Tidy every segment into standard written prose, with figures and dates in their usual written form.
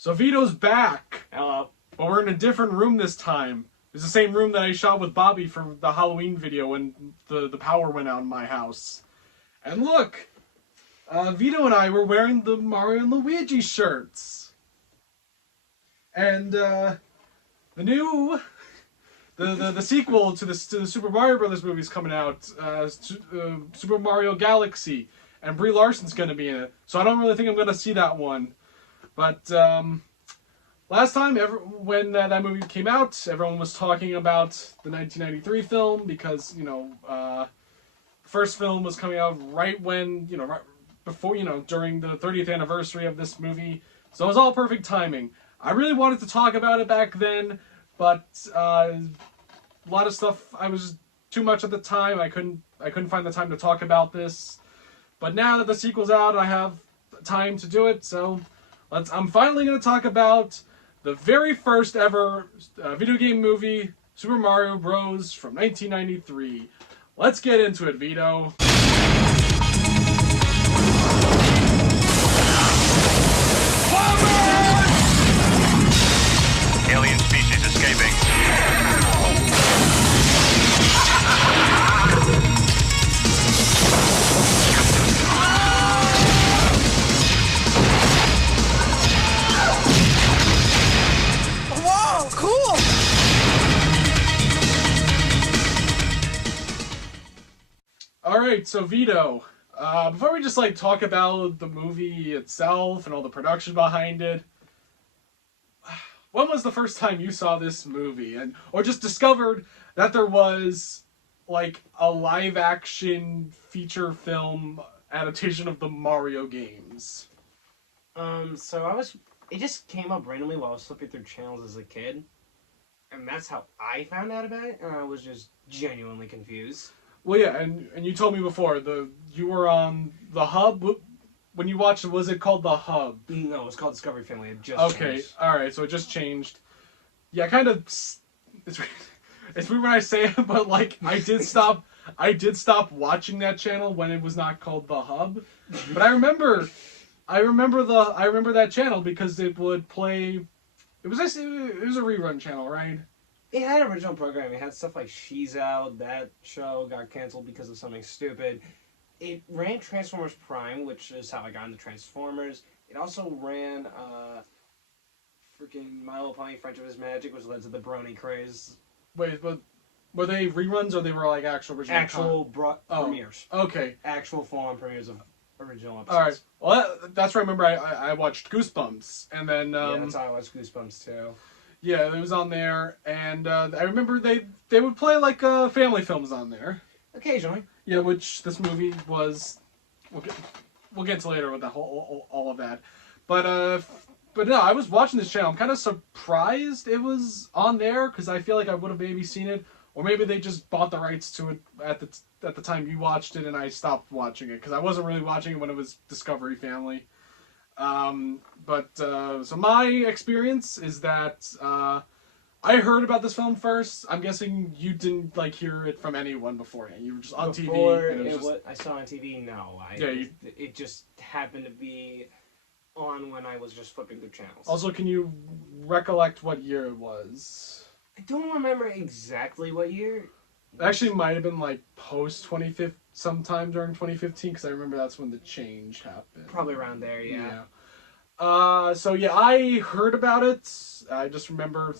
So Vito's back. Hello. But we're in a different room this time. It's the same room that I shot with Bobby for the Halloween video when the power went out in my house. And look, Vito and I were wearing the Mario and Luigi shirts. And the sequel to the Super Mario Brothers movie is coming out, Super Mario Galaxy, and Brie Larson's going to be in it. So I don't really think I'm going to see that one. But last time, when that movie came out, everyone was talking about the 1993 film because, the first film was coming out right when, right before, during the 30th anniversary of this movie. So it was all perfect timing. I really wanted to talk about it back then, but a lot of stuff, I was too much at the time. I couldn't find the time to talk about this. But now that the sequel's out, I have time to do it, so I'm finally going to talk about the very first ever video game movie, Super Mario Bros. From 1993. Let's get into it, Vito. Alien species escaping. Whoa, cool! Alright, so Vito, before we just talk about the movie itself and all the production behind it, when was the first time you saw this movie, or just discovered that there was a live action feature film adaptation of the Mario games? It just came up randomly while I was flipping through channels as a kid. And that's how I found out about it, and I was just genuinely confused. Well, yeah, and you told me before, you were on the Hub. When you watched it, was it called the Hub? No, it was called Discovery Family. It just changed. Alright, so it just changed. Yeah, kind of, it's weird when I say it, but I did stop watching that channel when it was not called the Hub. But I remember that channel because it would play. It was a rerun channel, right? It had original programming. It had stuff like She's Out. That show got canceled because of something stupid. It ran Transformers Prime, which is how I got into Transformers. It also ran freaking My Little Pony Friendship is Magic, which led to the Brony craze. Wait, but were they reruns or they were actual original? Premieres. Okay. Actual full-on premieres of original episodes. All right. Well, that's where I remember I watched Goosebumps, and then yeah, that's how I watched Goosebumps too. Yeah, it was on there, and I remember they would play family films on there. Occasionally. Yeah, which this movie was. We'll get to later with that all of that, but no, I was watching this channel. I'm kind of surprised it was on there because I feel like I would have maybe seen it, or maybe they just bought the rights to it at the time you watched it, and I stopped watching it because I wasn't really watching it when it was Discovery Family. So my experience is that I heard about this film first. I'm guessing you didn't hear it from anyone beforehand. You were just on TV. And it was I saw on TV. No, it just happened to be on when I was just flipping through channels. Also, can you recollect what year it was? I don't remember exactly what year. It actually might have been post 2015, sometime during 2015, because I remember that's when the change happened. Probably around there, yeah. So yeah, I heard about it. I just remember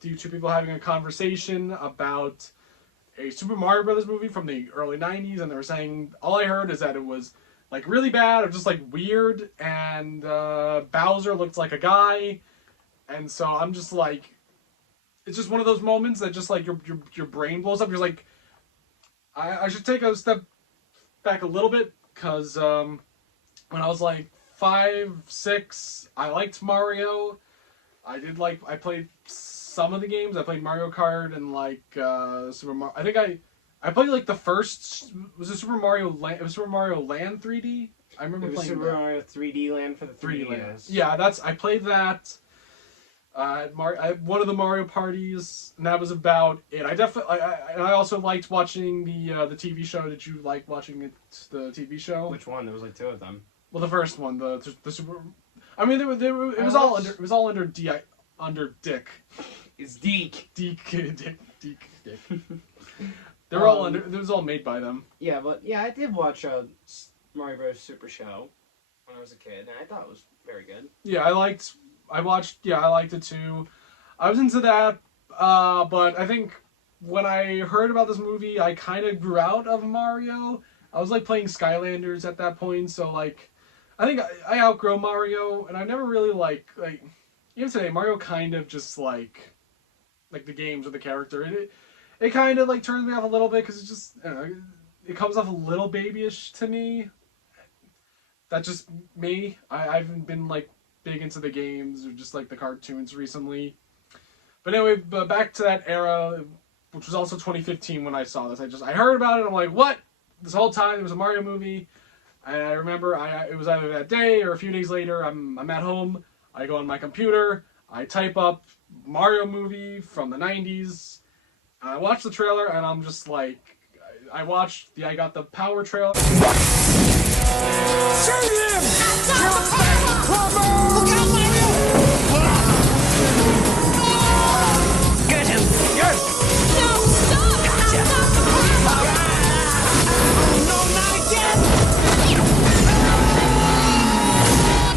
the two people having a conversation about a Super Mario Brothers movie from the early 90s, and they were saying, all I heard is that it was really bad, or just weird, and Bowser looked like a guy, and so I'm just it's just one of those moments that just your brain blows up. You're like, I should take a step back a little bit, because when I was 5, 6, I liked Mario. I played some of the games. I played Mario Kart and Super Mario. I think I played the first. Was it Super Mario Land? It was Super Mario Land 3D. I remember playing Super Mario 3D Land for the 3D Land. DS. Yeah, I played that. At one of the Mario parties, and that was about it. I also liked watching the TV show. Did you like watching the TV show? Which one? There was 2 of them. Well, the first one, the Super. I mean, it was all under Dick. It's Deke. Dick. They were all under. It was all made by them. Yeah, but yeah, I did watch Mario Bros. Super Show when I was a kid, and I thought it was very good. Yeah, I liked it too. I was into that, but I think when I heard about this movie, I kind of grew out of Mario. I was like playing Skylanders at that point, so like, I think I outgrow Mario, and I never really like even today Mario kind of just like the games or the character. It kind of like turns me off a little bit because it's just it comes off a little babyish to me. That's just me. I haven't been like big into the games or just like the cartoons recently. But anyway, back to that era, which was also 2015 when I saw this. I heard about it. I'm like, what? This whole time there was a Mario movie, and I remember it was either that day or a few days later. I'm at home. I go on my computer. I type up Mario movie from the 90s. I watched the trailer, and I'm just like, I got the power trailer. Shoot him! Cover! Look out, Mario! Get him! Yes! No, stop! Gotcha! No, not again!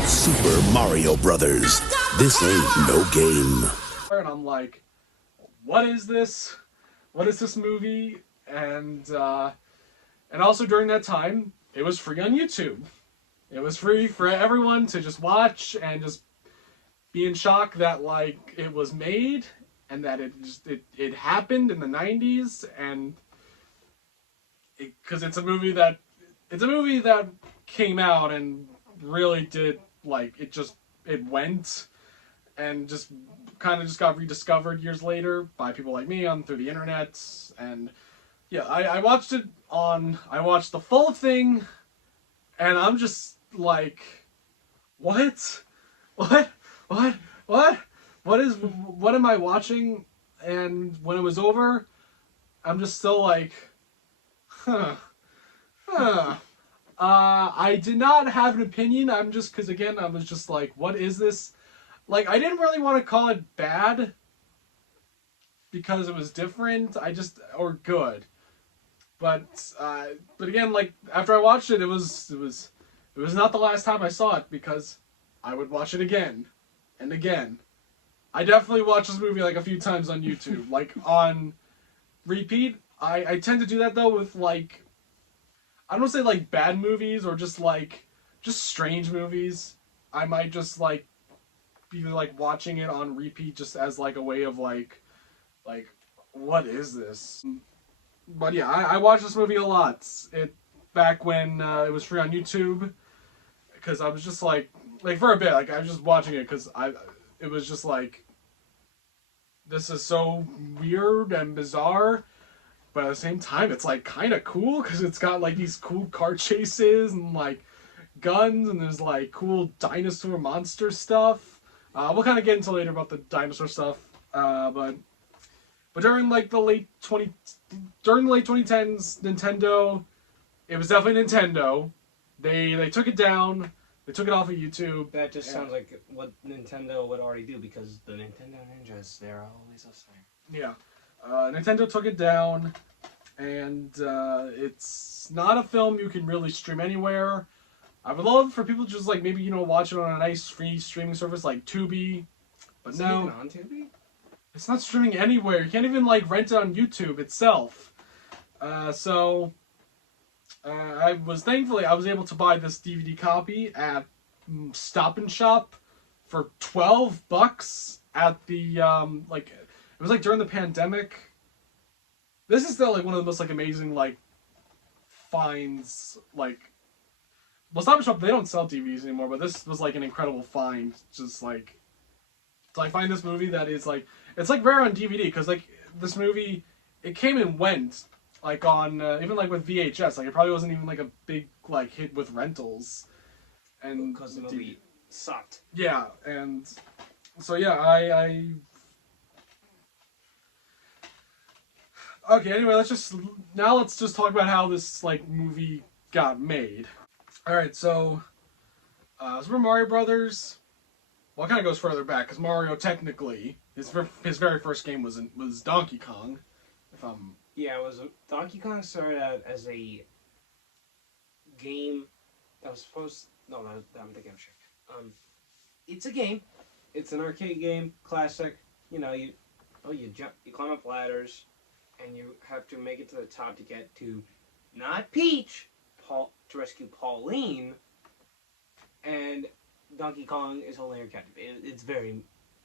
Super Mario Brothers. This ain't no game. And I'm like, what is this? What is this movie? And also during that time, it was free on YouTube. It was free for everyone to just watch and just be in shock that like it was made and that it happened in the 90s, and because it's a movie that came out and really did like it went and just kind of just got rediscovered years later by people like me through the internet. And yeah, I watched the full thing, and I'm just like, what am I watching? And when it was over, I'm just still like, I did not have an opinion. Because again, I was just like, what is this? Like, I didn't really want to call it bad because it was different. Or good. But again, like, after I watched it, it was not the last time I saw it, because I would watch it again and again. I definitely watched this movie like a few times on YouTube, like on repeat. I tend to do that though with like, I don't say like bad movies or just strange movies. I might just like be like watching it on repeat just as like a way of like what is this? But yeah, I watched this movie a lot. Back when it was free on YouTube, because I was just like for a bit, like I was just watching it because it was just like, this is so weird and bizarre, but at the same time it's like kind of cool because it's got like these cool car chases and like guns, and there's like cool dinosaur monster stuff. We'll kind of get into later about the dinosaur stuff, but during like the late 2010s, Nintendo, it was definitely Nintendo. They took it down. They took it off of YouTube. That just sounds like what Nintendo would already do, because the Nintendo Ninjas, they're always the same. Yeah. Nintendo took it down, and it's not a film you can really stream anywhere. I would love for people to just like maybe watch it on a nice free streaming service like Tubi, but no. Even on Tubi? It's not streaming anywhere. You can't even like rent it on YouTube itself. So I was able to buy this DVD copy at Stop and Shop for $12 at the it was like during the pandemic. This is still like one of the most like amazing like finds. Like, well, Stop and Shop, they don't sell DVDs anymore, but this was like an incredible find. Just like to like find this movie that is like, it's like rare on DVD, because like this movie, it came and went like on even like with VHS. Like it probably wasn't even like a big like hit with rentals, and because the movie sucked. Yeah, and so yeah, I okay. Anyway, let's just talk about how this like movie got made. All right, so Super Mario Brothers. Well, it kind of goes further back because Mario technically his very first game was Donkey Kong. If I'm Yeah, it was Donkey Kong started out as a game that was supposed. No, I'm thinking of shit. It's a game. It's an arcade game, classic. You know, you jump, you climb up ladders, and you have to make it to the top to get to not Peach, to rescue Pauline, and Donkey Kong is holding her captive. It's very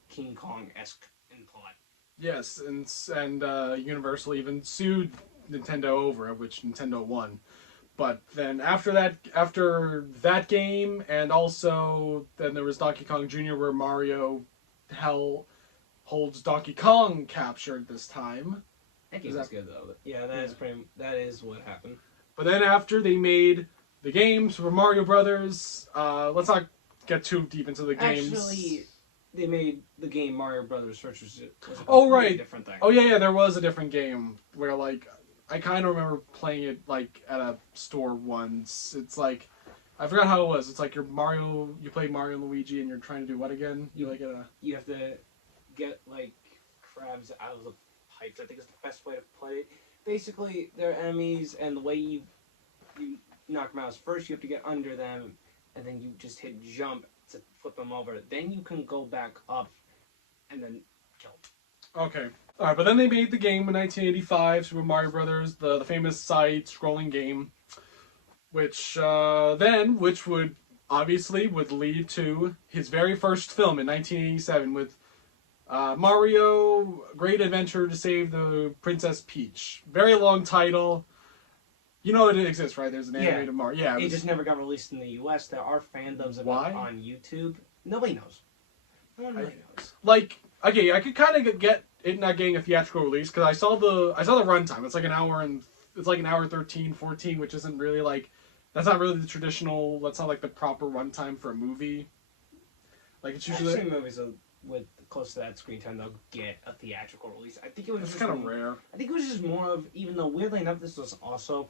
King Kong-esque in plot. yes, and Universal even sued Nintendo over it, which Nintendo won. But then after that game, and also then there was Donkey Kong Jr., where Mario holds Donkey Kong captured this time. That game was good though. Yeah, that is what happened. But then after they made the game Super Mario Brothers, let's not get too deep into the games. Actually, they made the game Mario Brothers, which was a right. different thing. Oh yeah, there was a different game where like I kind of remember playing it like at a store once. It's like I forgot how it was. It's like you play Mario and Luigi, and you're trying to do what again? You have to get like crabs out of the pipes. I think is the best way to put it. Basically, they're enemies, and the way you knock them out is first you have to get under them, and then you just hit jump to flip them over. Then you can go back up, and then kill them. Okay. All right, but then they made the game in 1985, Super Mario Brothers, the famous side-scrolling game, which would obviously would lead to his very first film in 1987 with Mario: Great Adventure to Save the Princess Peach. Very long title. You know it exists, right? There's an animated Mario. Yeah, it just never got released in the U.S. There are fandoms of it on YouTube. Nobody knows. No one really knows. Like, okay, I could kind of get it not getting a theatrical release because I saw the runtime. It's like an hour 13, 14, which isn't really like that's not really the traditional. That's not like the proper runtime for a movie. Like it's usually I've seen movies with close to that screen time they'll get a theatrical release. I think it was it's just kind of rare. I think it was just more of, even though weirdly enough this was also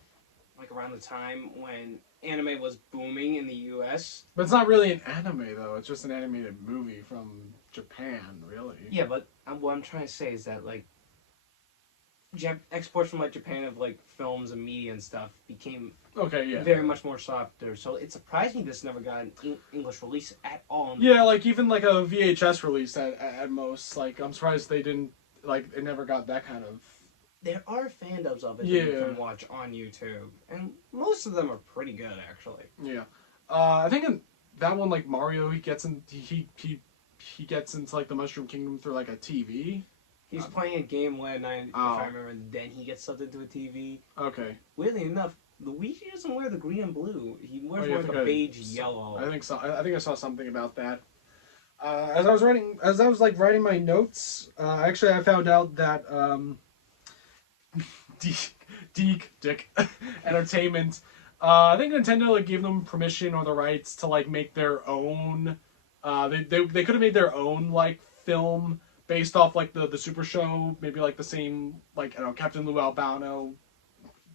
like around the time when anime was booming in the U.S. But it's not really an anime though. It's just an animated movie from Japan, really. Yeah, but what I'm trying to say is that like exports from like Japan of like films and media and stuff became very much more softer. So it surprised me this never got an English release at all. Yeah, like even like a VHS release at most. Like I'm surprised they didn't it never got that kind of. There are fandoms of it that you can watch on YouTube, and most of them are pretty good actually. Yeah, I think in that one like Mario he gets into like the Mushroom Kingdom through like a TV. He's playing a game one night, if I remember, and then he gets sucked into a TV. Okay. Weirdly enough, Luigi doesn't wear the green and blue. He wears more like a beige yellow. I think so. I think I saw something about that. As I was writing my notes, actually I found out that Dick Entertainment. I think Nintendo like gave them permission or the rights to like make their own. They could have made their own like film based off like the Super Show, maybe like the same like I don't know Captain Lou Albano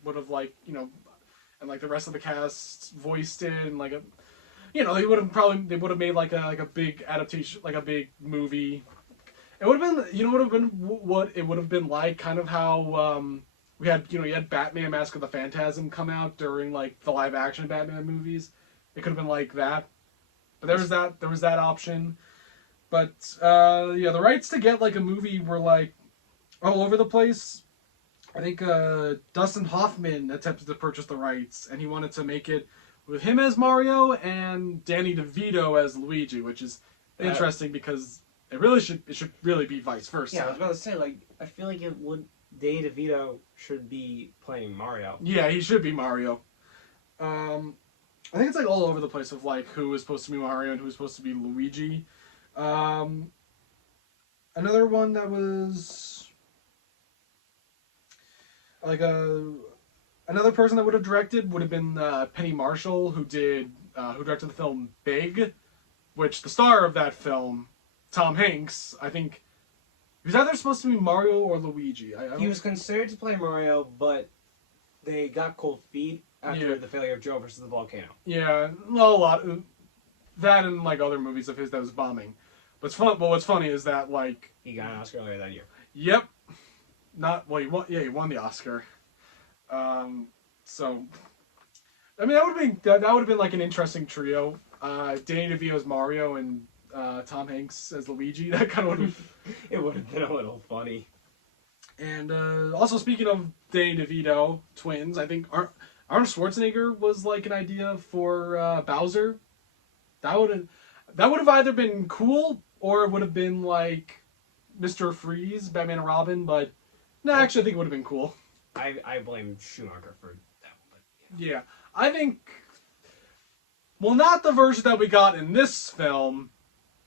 would have like and like the rest of the cast voiced it and like they would have made like a big adaptation, like a big movie. It would have been what it would have been like, kind of how we had you had Batman Mask of the Phantasm come out during like the live action Batman movies. It could have been like that, but there was that option. But the rights to get like a movie were like all over the place. I think Dustin Hoffman attempted to purchase the rights, and he wanted to make it with him as Mario and Danny DeVito as Luigi, which is interesting because it should really be vice versa. Yeah, I was about to say I feel like Danny DeVito should be playing Mario. Yeah, he should be Mario. I think it's like all over the place of like who is supposed to be Mario and who is supposed to be Luigi. Another one that was like another person that would have directed would have been Penny Marshall, who directed the film Big, which the star of that film, Tom Hanks, I think he was either supposed to be Mario or Luigi. He was considered to play Mario, but they got cold feet after the failure of Joe versus the Volcano. Yeah, a lot of that and like other movies of his that was bombing. what's funny is that like He got an Oscar earlier that year. yep, not well he won the Oscar. So I mean that would have been like an interesting trio. Danny DeVito as Mario and Tom Hanks as Luigi. That kind of would have. It would have been a little funny. And also speaking of Danny DeVito twins, I think Arnold Schwarzenegger was like an idea for Bowser. That would have either been cool or it would have been like Mr. Freeze, Batman and Robin. But no, actually, I think it would have been cool. I blame Schumacher for that one. But Yeah, I think. Well, not the version that we got in this film,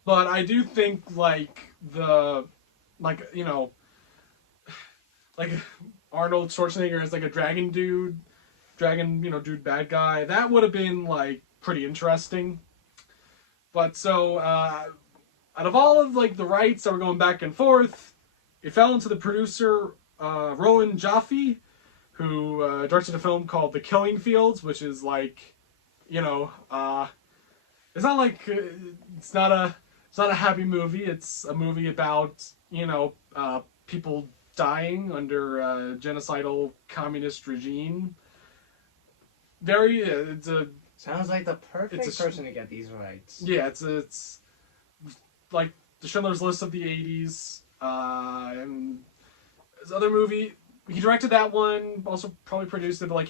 but I do think like like Arnold Schwarzenegger as like a dragon dude bad guy. That would have been like pretty interesting. But so out of all of like the rights that were going back and forth, it fell into the producer Roland Jaffe, who directed a film called The Killing Fields, which is like, it's not like it's not a happy movie. It's a movie about people dying under a genocidal communist regime. sounds like the perfect it's a- person to get these rights. Yeah, it's like the Schindler's List of the 80s, and his other movie, he directed that one, also probably produced it, but like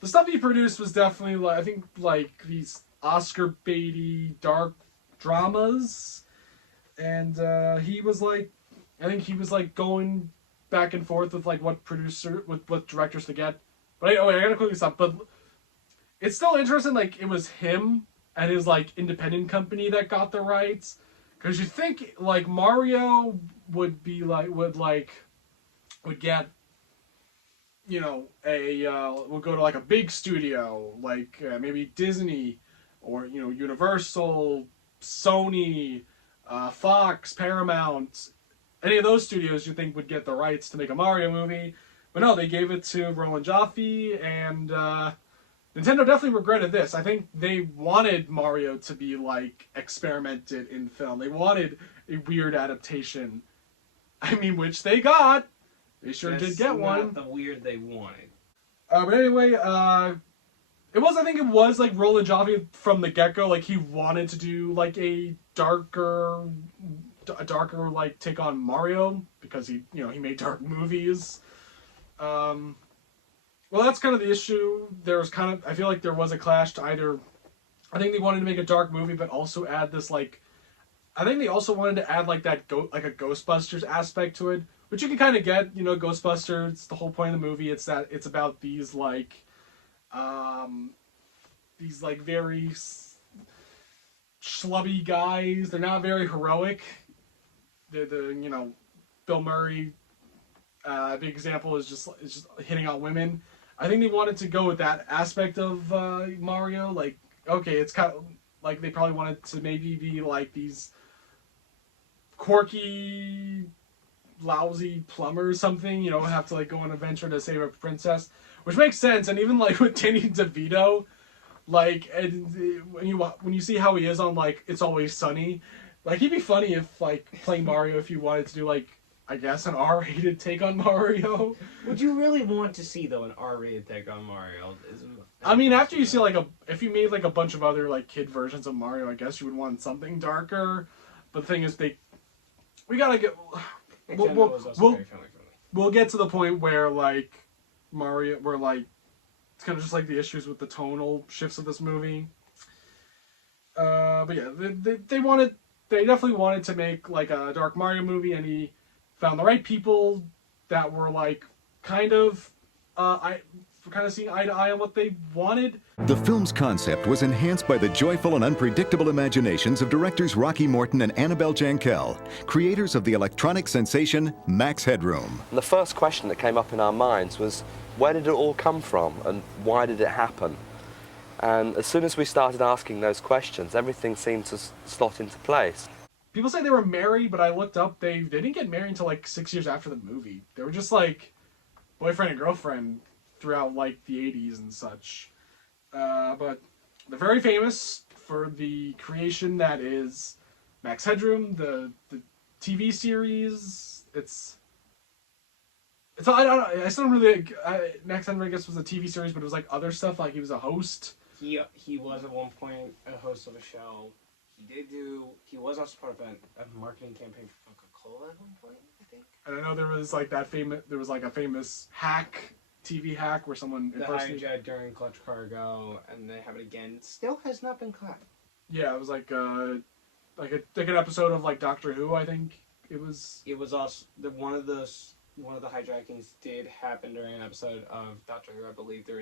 the stuff he produced was definitely like, I think like these Oscar baity dark dramas, and he was like going back and forth with like what directors to get. But I gotta quickly stop. But it's still interesting. Like it was him and his like independent company that got the rights, because you think like Mario would get would go to like a big studio like maybe Disney or Universal, Sony, Fox, Paramount. Any of those studios you think would get the rights to make a Mario movie. But no, they gave it to Roland Jaffe, and Nintendo definitely regretted this. I think they wanted Mario to be like experimented in film. They wanted a weird adaptation. I mean, which they got. They sure did get one. The weird they wanted. But anyway, I think it was like Roland Jaffe from the get-go. Like he wanted to do like a darker like take on Mario because he made dark movies. Well, that's kind of the issue. I feel like there was a clash to either. I think they wanted to make a dark movie, but also add this like. I think they also wanted to add like that like a Ghostbusters aspect to it, which you can kind of get. Ghostbusters. The whole point of the movie. It's about these very schlubby guys. They're not very heroic. The Bill Murray. A big example is just hitting on women. I think they wanted to go with that aspect of Mario. Like, okay, it's kind of like they probably wanted to maybe be like these quirky, lousy plumbers, something. Have to like go on an adventure to save a princess, which makes sense. And even like with Danny DeVito, like, and when you see how he is on like It's Always Sunny, like he'd be funny if like playing Mario if you wanted to do like. I guess an R-rated take on Mario. Would you really want to see though an R-rated take on Mario? I mean, after you see like if you made like a bunch of other like kid versions of Mario, I guess you would want something darker. But the thing is, we gotta get. We'll get to the point where like Mario, where like it's kind of just like the issues with the tonal shifts of this movie. But yeah, they definitely wanted to make like a dark Mario movie, and he found the right people that were like kind of seeing eye to eye on what they wanted. The film's concept was enhanced by the joyful and unpredictable imaginations of directors Rocky Morton and Annabelle Jankel, creators of the electronic sensation Max Headroom. And the first question that came up in our minds was, where did it all come from and why did it happen? And as soon as we started asking those questions, everything seemed to slot into place. People say they were married, but I looked up, they didn't get married until like 6 years after the movie. They were just like boyfriend and girlfriend throughout like the 80s and such. But they're very famous for the creation that is Max Headroom, the TV series. I still don't really. Max Headroom, I guess, was a TV series, but it was like other stuff. Like he was a host. He was at one point a host of a show. He was also part of a marketing campaign for Coca-Cola at one point, I think. And I know there was like a famous hack, TV hack, where someone The hijack during Clutch Cargo, and they have it again. It still has not been caught. Yeah, it was like an episode of like Doctor Who, I think it was. It was also one of the hijackings did happen during an episode of Doctor Who. I believe they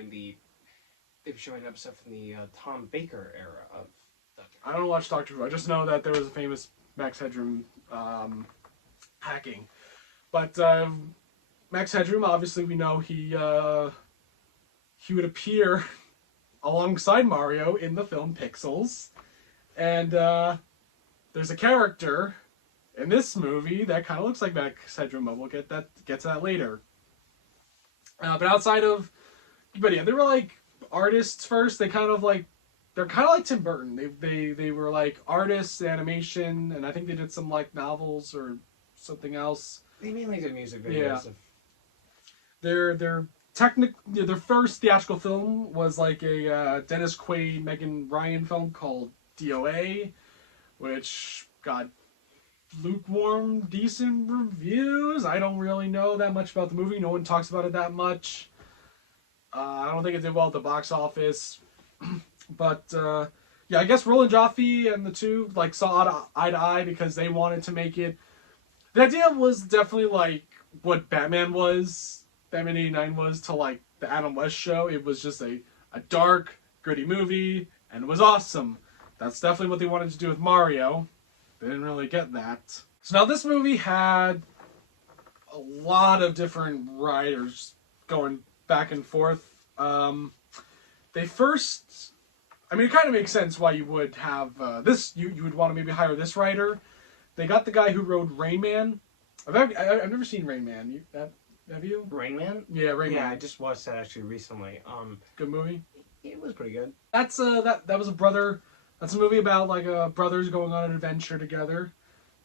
were showing an episode from the Tom Baker era of Doctor Who. I don't watch Doctor Who. I just know that there was a famous Max Headroom hacking. But Max Headroom, obviously, we know he would appear alongside Mario in the film Pixels, and there's a character in this movie that kind of looks like Max Headroom, but we'll get to that later. But outside of, but yeah, they were like artists first. They're kind of like Tim Burton. They were like artists, animation, and I think they did some like novels or something else. They mainly did music videos. Yeah. Of... Their first theatrical film was like a Dennis Quaid, Megan Ryan film called DOA, which got lukewarm, decent reviews. I don't really know that much about the movie. No one talks about it that much. I don't think it did well at the box office. But yeah, I guess Roland Joffe and the two like saw eye to eye because they wanted to make it. The idea was definitely like what Batman 89 was to like the Adam West show. It was just a dark, gritty movie, and it was awesome. That's definitely what they wanted to do with Mario. They didn't really get that. So now this movie had a lot of different writers going back and forth. It kind of makes sense why you would have this. You would want to maybe hire this writer. They got the guy who wrote Rain Man. I've never seen Rain Man. Have you? Rain Man? Yeah, Rain Man. Yeah, I just watched that actually recently. Good movie. It was pretty good. That's that was a brother. That's a movie about like brothers going on an adventure together.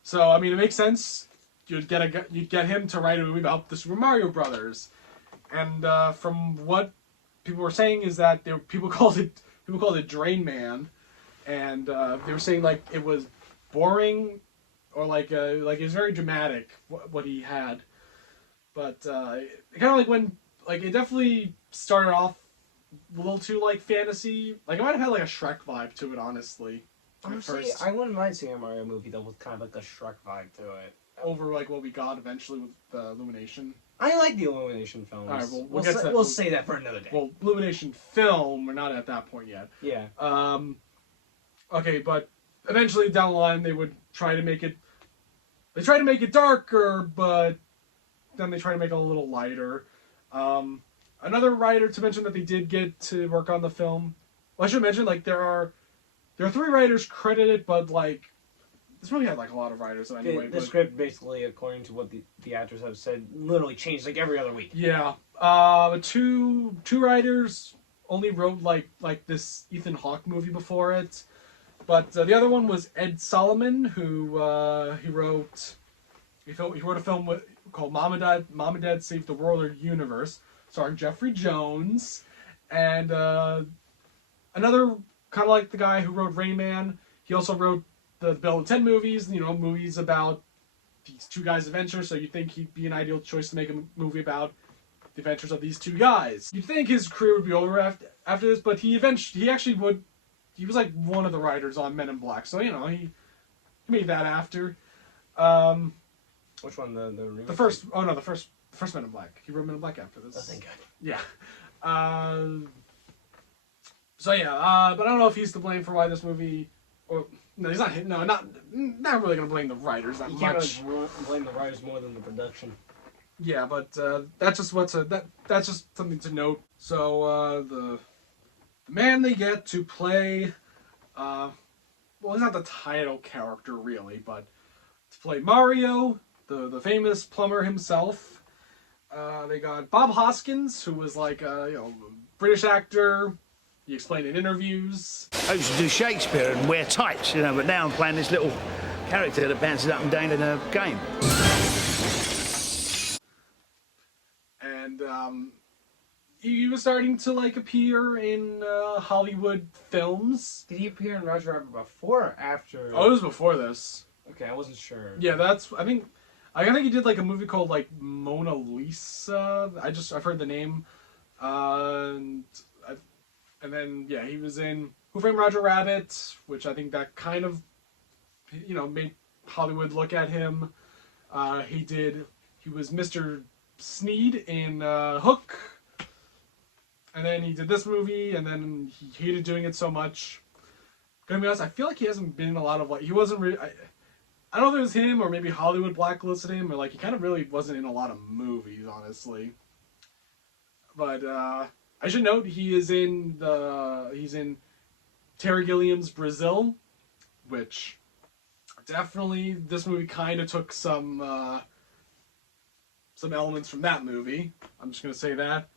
So I mean, it makes sense. You'd get him to write a movie about the Super Mario Brothers, and from what people were saying is that people called it Drain Man, and they were saying like it was boring, or like it was very dramatic what he had, but it kind of like when like it definitely started off a little too like fantasy. Like it might have had like a Shrek vibe to it, honestly. Honestly, I wouldn't mind seeing a Mario movie though with kind of like a Shrek vibe to it. Over like what we got eventually with Illumination. I like the Illumination films. All right, we'll say that for another day. Well, Illumination film, we're not at that point yet. Yeah. Okay, but eventually down the line they would try to make it. They try to make it darker, but then they try to make it a little lighter. Another writer to mention that they did get to work on the film. Well, I should mention like there are 3 writers credited, but like this movie had like a lot of writers anyway. The script basically, according to what the actors have said, literally changed like every other week. Yeah. Two writers only wrote like this Ethan Hawke movie before it, but the other one was Ed Solomon, who he wrote a film called Mom and Dad Save the World or Universe, starring Jeffrey Jones, and another kind of like the guy who wrote Rain Man. He also wrote the Bill and Ted movies, movies about these two guys' adventures, so you'd think he'd be an ideal choice to make a movie about the adventures of these two guys. You'd think his career would be over after this, but he actually would. He was like one of the writers on Men in Black, so he made that after. Which one? The remake? The first Men in Black. He wrote Men in Black after this. Oh, thank God. Yeah. So yeah, but I don't know if he's to blame for why this movie. Or no, he's not. No, not really gonna blame the writers that You much. can't really blame the writers more than the production. Yeah, but that's just that's just something to note. So the man they get to play, well, he's not the title character really, but to play Mario, the famous plumber himself. They got Bob Hoskins, who was like a British actor. He explained in interviews. I used to do Shakespeare and wear tights, but now I'm playing this little character that bounces up and down in a game. And he was starting to like appear in Hollywood films. Did he appear in Roger Rabbit before or after? Oh, it was before this. Okay, I wasn't sure. Yeah, I think he did like a movie called like Mona Lisa. I've heard the name, and then yeah, he was in Who Framed Roger Rabbit, which I think that kind of, made Hollywood look at him. He was Mr. Sneed in Hook, and then he did this movie, and then he hated doing it so much. Gonna be honest, I feel like he hasn't been in a lot of he wasn't really. I don't know if it was him or maybe Hollywood blacklisted him, or he kind of really wasn't in a lot of movies, honestly. But I should note he's in Terry Gilliam's Brazil, which definitely this movie kind of took some elements from that movie. I'm just gonna say that.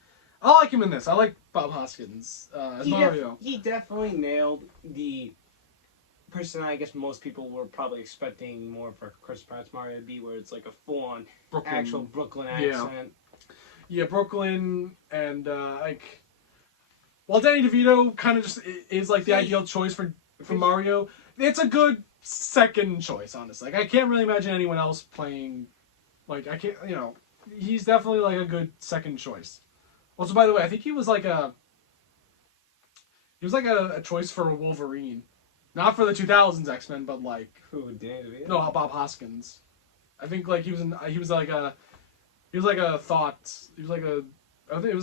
I like him in this. I like Bob Hoskins as Mario. He definitely nailed the person I guess most people were probably expecting more for Chris Pratt's Mario to be, where it's like a full-on actual Brooklyn accent. Yeah, Brooklyn, and while Danny DeVito kind of just is like the ideal choice for Mario, it's a good second choice, honestly. I can't really imagine anyone else playing, he's definitely like a good second choice. Also, by the way, I think he was like a choice for Wolverine. Not for the 2000s X-Men, but Who, Danny DeVito? No, Bob Hoskins. I think I think it was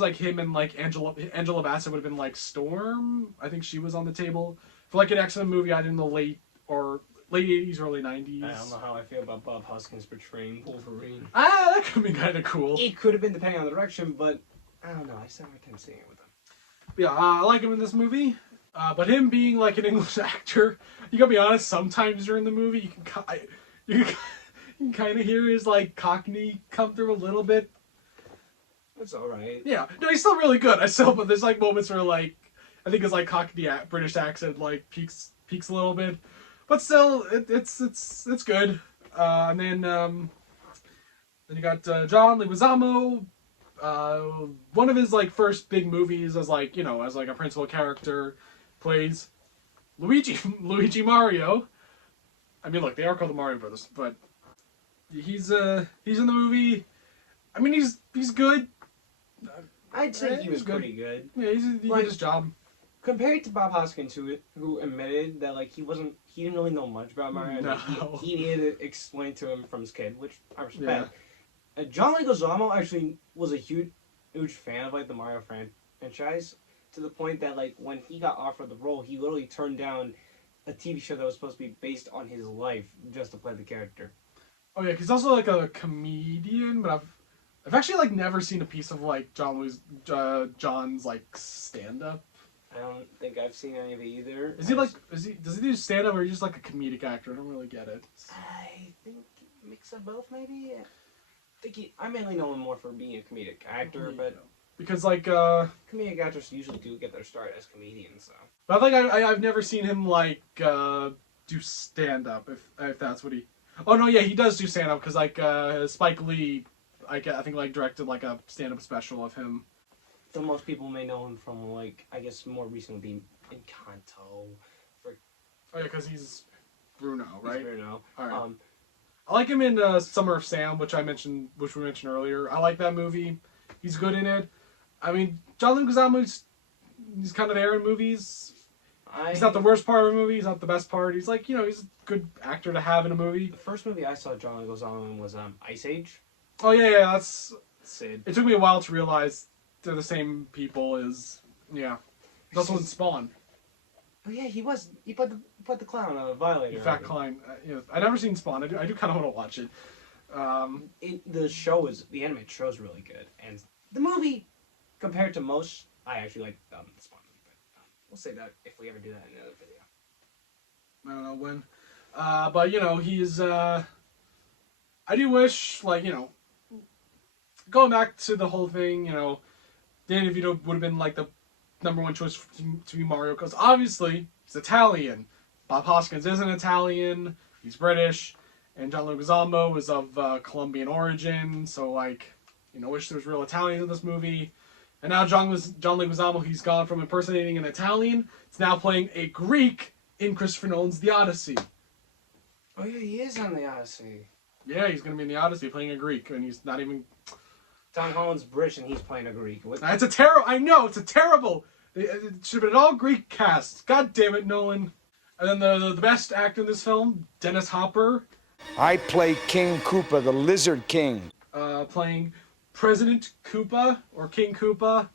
like him and Angela Bassett would have been like Storm. I think she was on the table for an X-Men movie either in the late 80s, early 90s. I don't know how I feel about Bob Hoskins portraying Wolverine. That could be kind of cool. It could have been depending on the direction, but I don't know. I still have a hard time seeing it with him. Yeah, I like him in this movie. But him being like an English actor, you gotta be honest, sometimes during the movie you can kind of hear his Cockney come through a little bit. It's alright. Yeah. No, he's still really good. But there's moments where I think his Cockney British accent peaks a little bit. But still, it's good. And then you got John Leguizamo. One of his first big movies as as a principal character, plays Luigi Mario. I mean, look, they are called the Mario Brothers, but he's in the movie. I mean, he's good. I'd say he was pretty good. Yeah, he did his job. Compared to Bob Hoskins, who admitted that he didn't really know much about Mario. No. He needed it explained to him from his kid, which I respect. Yeah. John Leguizamo actually was a huge fan of the Mario franchise, to the point that when he got offered the role, he literally turned down a TV show that was supposed to be based on his life just to play the character. Oh yeah, he's also a comedian, but I've actually never seen a piece of John's stand up. I don't think I've seen any of it either. Is he does he do stand up, or is he just a comedic actor? I don't really get it. I think a mix of both, maybe. I mainly know him more for being a comedic actor, but because comedic actors usually do get their start as comedians. So, but I've never seen him do stand up, if that's what he. Oh no, yeah, he does do stand up because Spike Lee, I think directed a stand up special of him. So most people may know him from I guess more recently being in Encanto. Oh yeah, because he's Bruno, right? He's Bruno. All right. I like him in Summer of Sam, which we mentioned earlier. I like that movie. He's good in it. I mean, John Leguizamo, he's kind of there in movies. He's not the worst part of a movie. He's not the best part. He's he's a good actor to have in a movie. The first movie I saw John Leguizamo in was Ice Age. Oh yeah, that's Sid. It took me a while to realize they're the same people as He's also in Spawn. Oh yeah, he was. He put the clown on a violator. Fat Klein. I never seen Spawn. I do kind of want to watch it. The animated show is really good, and the movie, compared to most, I actually like Spawn. But we'll say that if we ever do that in another video. I don't know when, but he's. I do wish, going back to the whole thing, Danny DeVito would have been the number one choice to be Mario, because obviously he's Italian. Bob Hoskins isn't Italian. he's British, and John Leguizamo is of Colombian origin. So like, wish there was real Italians in this movie. And now John Leguizamo, he's gone from impersonating an Italian to now playing a Greek in Christopher Nolan's The Odyssey. Oh yeah, he is on The Odyssey. Yeah, he's going to be in The Odyssey playing a Greek, and he's not even... Tom Holland's British, and he's playing a Greek. It's a terrible... I know, it's a terrible... It should have been an all-Greek cast. God damn it, Nolan. And then the best actor in this film, Dennis Hopper. I play King Koopa, the Lizard King. Playing President Koopa, or King Koopa.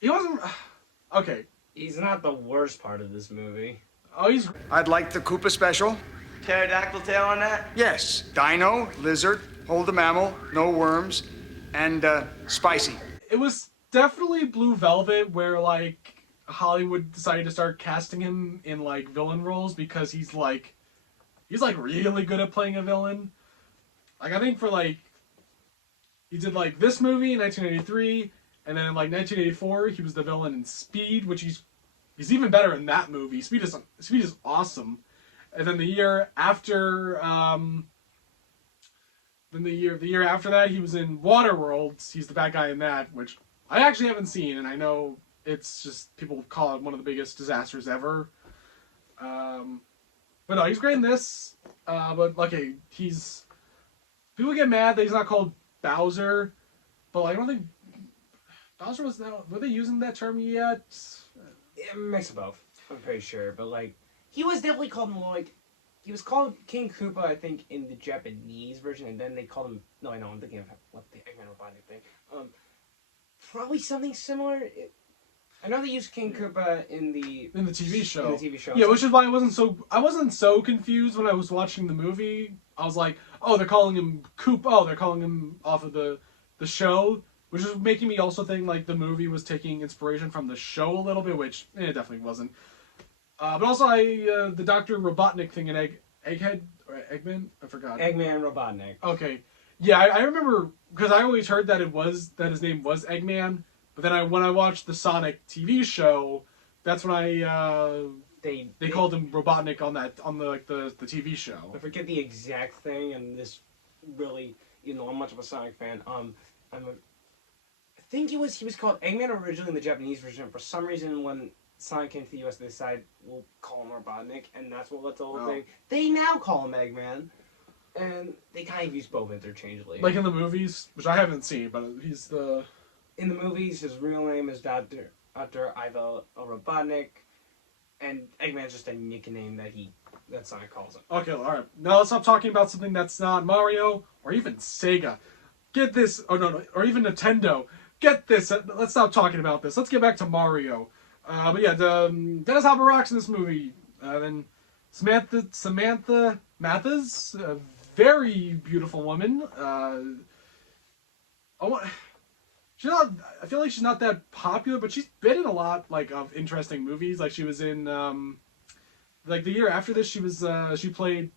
He wasn't... Okay. He's not the worst part of this movie. Oh, he's... I'd like the Koopa special. Pterodactyl tail on that? Yes, dino, lizard, hold a mammal, no worms, and spicy. It was definitely Blue Velvet, where like Hollywood decided to start casting him in like villain roles because he's really good at playing a villain. Like I think for like he did like this movie in 1983, and then in like 1984 he was the villain in Speed, which he's even better in that movie. Speed is awesome. And then the year after the year after that, he was in Waterworld. He's the bad guy in that, which I actually haven't seen, and I know it's just people call it one of the biggest disasters ever. But no, he's great in this. But okay, people get mad that he's not called Bowser, but like, I don't think Bowser was that. Were they using that term yet? Yeah, mix of both. I'm pretty sure, but like he was definitely called more like. He was called King Koopa, I think, in the Japanese version, and then they called him... No, I know, I'm thinking of what the Eggman Robotnik thing. Probably something similar. I know they used King Koopa in the TV show. In the TV show. Yeah, which is why I wasn't so confused when I was watching the movie. I was like, oh, they're calling him Koopa. Oh, they're calling him off of the show, which is making me also think like the movie was taking inspiration from the show a little bit, which it definitely wasn't. But also, the Dr. Robotnik thing in Egghead or Eggman, I forgot. Eggman Robotnik. Okay, yeah, I remember because I always heard that his name was Eggman, but then when I watched the Sonic TV show, that's when they called him Robotnik on the TV show. I forget the exact thing, and this really, I'm much of a Sonic fan. I think he was called Eggman originally in the Japanese version. For some reason, when Sonic came to the US, they decided we'll call him Robotnik, and that's what led the whole thing. They now call him Eggman, and they kind of use both interchangeably. Like in the movies, which I haven't seen, but he's the... In the movies, his real name is Dr. Ivo Robotnik, and Eggman's just a nickname that Sonic calls him. Okay, alright. Now let's stop talking about something that's not Mario, or even Sega. Get this... Oh, no, or even Nintendo. Get this... Let's stop talking about this. Let's get back to Mario. But yeah, Dennis Hopper rocks in this movie. Then Samantha Mathis, a very beautiful woman. She's not. I feel like she's not that popular, but she's been in a lot of interesting movies. Like she was in the year after this, she played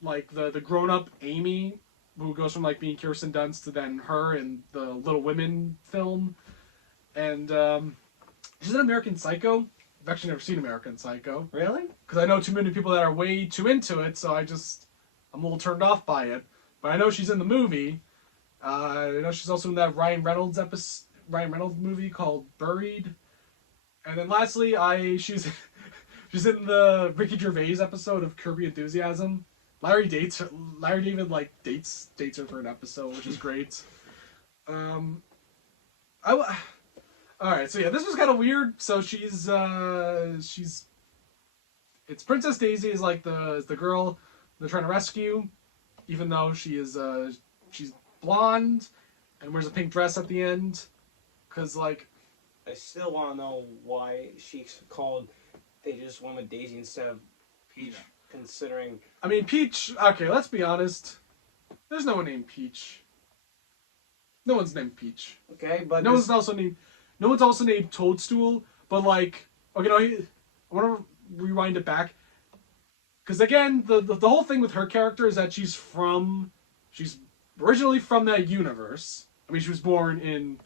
the grown up Amy, who goes from being Kirsten Dunst to then her in the Little Women film, and she's in American Psycho. I've actually never seen American Psycho. Really? Because I know too many people that are way too into it, so I'm a little turned off by it. But I know she's in the movie. I know she's also in that Ryan Reynolds movie called Buried. And then lastly, she's in the Ricky Gervais episode of Curb Your Enthusiasm. Larry David dates her for an episode, which is great. Alright, so yeah, this was kind of weird. So it's Princess Daisy is the girl they're trying to rescue, even though she's blonde and wears a pink dress at the end. Cause I still want to know why she's called. They just went with Daisy instead of Peach, considering. I mean, Peach. Okay, let's be honest. There's no one named Peach. No one's named Peach. Okay, but no one's also named Toadstool. But okay, no, I want to rewind it back. Because again, the whole thing with her character is that she's originally from that universe. I mean, she was born in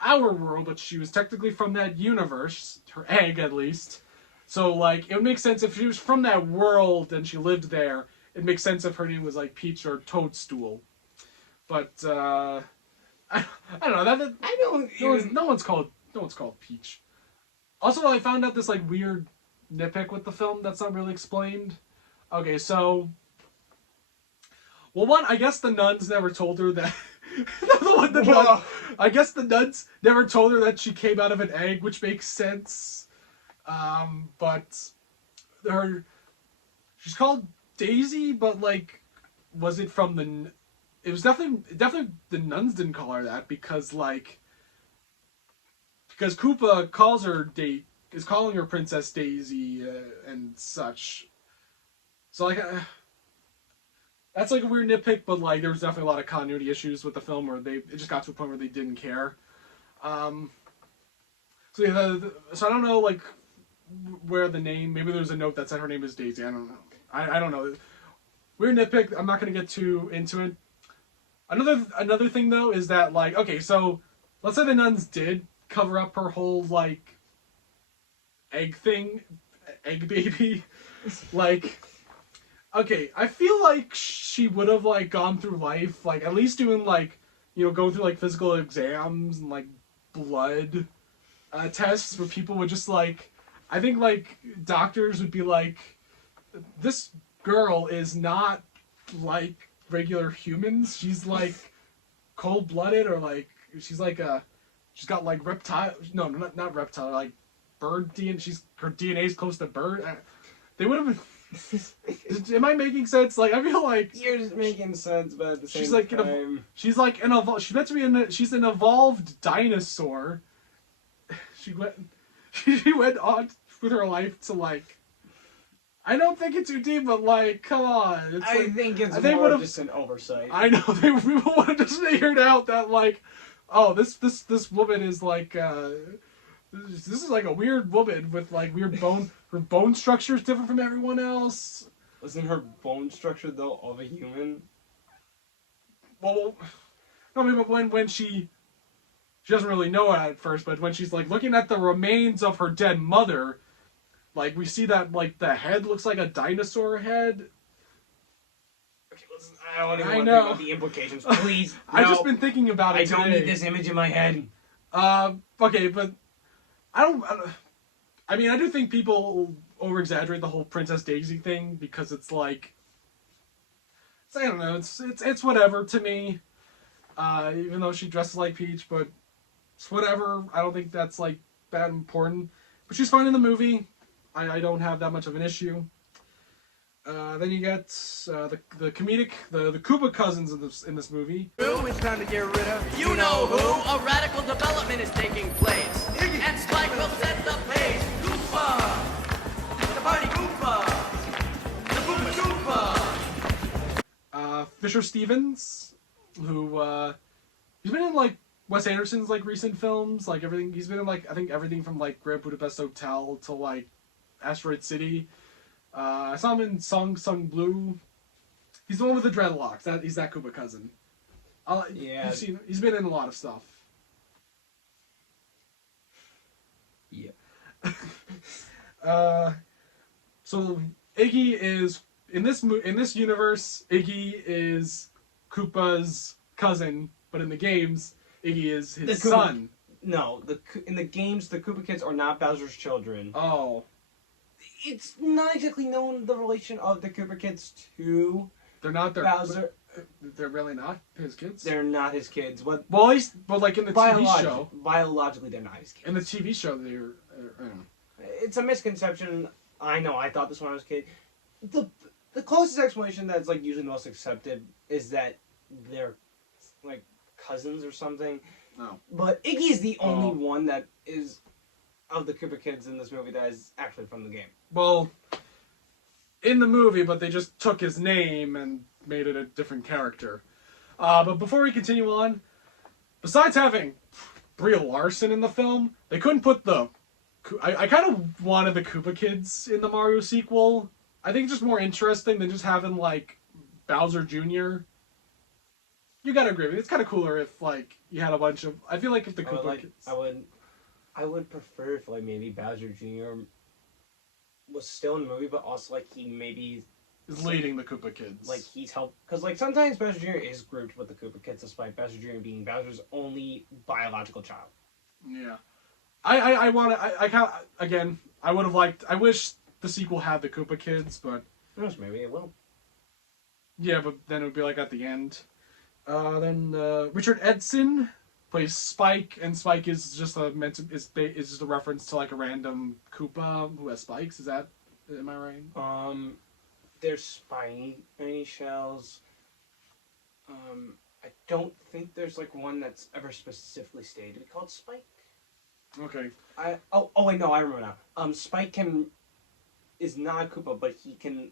our world, but she was technically from that universe. Her egg, at least. So, like, it would make sense if she was from that world and she lived there. It makes sense if her name was, like, Peach or Toadstool. But, I don't know. I don't even... No one's called Peach. Also, I found out this, like, weird nitpick with the film that's not really explained. Okay, so... Well, one, I guess the nuns never told her that... I guess the nuns never told her that she came out of an egg, which makes sense. But she's called Daisy, but like, was it from the? It was definitely the nuns didn't call her that because Koopa is calling her Princess Daisy and such. So like. That's like a weird nitpick, but like there was definitely a lot of continuity issues with the film where it just got to a point where they didn't care. So yeah, so I don't know like where the name. Maybe there's a note that said her name is Daisy. I don't know. I don't know. Weird nitpick. I'm not gonna get too into it. Another thing though is that like okay, so let's say the nuns did cover up her whole like egg baby, like. Okay, I feel like she would have like gone through life like at least doing like going through like physical exams and like blood tests where people would just like I think like doctors would be like this girl is not like regular humans. She's like cold-blooded or like she's got like reptile not reptile like bird DNA. Her DNA is close to bird. They would have been. Am I making sense? Like I feel like you're just making sense, but at the same time, she's an evolved dinosaur. She went on with her life to like. I don't think it's too deep, but like, come on. I think it's more just an oversight. I know people would have just figured out that like, oh, this woman is like. This is like a weird woman with like weird bone. Her bone structure is different from everyone else. Wasn't her bone structure though of a human? Well, no, I mean, but when she doesn't really know it at first, but when she's like looking at the remains of her dead mother, like we see that like the head looks like a dinosaur head. Okay, listen, I don't even want to think about the implications. Please, no. I've just been thinking about it. I don't need this image in my head. Okay, but. I mean, I do think people over-exaggerate the whole Princess Daisy thing because it's like, I don't know, it's whatever to me. Even though she dresses like Peach, but it's whatever. I don't think that's like that important. But she's fine in the movie. I don't have that much of an issue. Then you get the comedic, the Koopa cousins in this movie. Who is trying to get rid of? You know who? A radical development is taking place. And Spike will set the pace. Koopa! The party Koopa! The Koopa Koopa! Fisher Stevens, who he's been in like Wes Anderson's like recent films, like everything. He's been in like I think everything from like Grand Budapest Hotel to like Asteroid City. I saw him in Song Sung Blue. He's the one with the dreadlocks. He's that Koopa cousin. Yeah. He's been in a lot of stuff. Yeah. So Iggy is in this universe. Iggy is Koopa's cousin, but in the games, Iggy is his son. No, in the games, the Koopa kids are not Bowser's children. Oh. It's not exactly known the relation of the Koopa kids to Bowser. They're really not his kids? They're not his kids. Well, at least, but like in the TV show. Biologically, they're not his kids. In the TV show, they're... It's a misconception. I know, I thought this when I was a kid. The closest explanation that's like usually the most accepted is that they're like cousins or something. No. But Iggy is the only one that is of the Koopa kids in this movie that is actually from the game. Well, in the movie, but they just took his name and made it a different character. But before we continue on, besides having Brie Larson in the film, they couldn't put the... I kind of wanted the Koopa kids in the Mario sequel. I think it's just more interesting than just having, like, Bowser Jr. You gotta agree with me. It's kind of cooler if, like, you had a bunch of... I feel like if the Koopa kids... I would prefer if, like, maybe Bowser Jr. was still in the movie, but also like he maybe Is leading the Koopa kids. like he's helped because like sometimes Bowser Jr. is grouped with the Koopa kids, despite Bowser Jr. being Bowser's only biological child. Yeah. I want to. I kind again. I would have liked. I wish the sequel had the Koopa kids, but Who knows? Maybe it will. yeah. But then it would be like at the end. Then Richard Edson plays Spike, and Spike is just is just a reference to like a random Koopa who has spikes. Is that? Am I right? There's spiny shells. I don't think there's like one that's ever specifically stated called Spike. Okay. Oh wait, no, I remember now. Spike is not a Koopa, but he can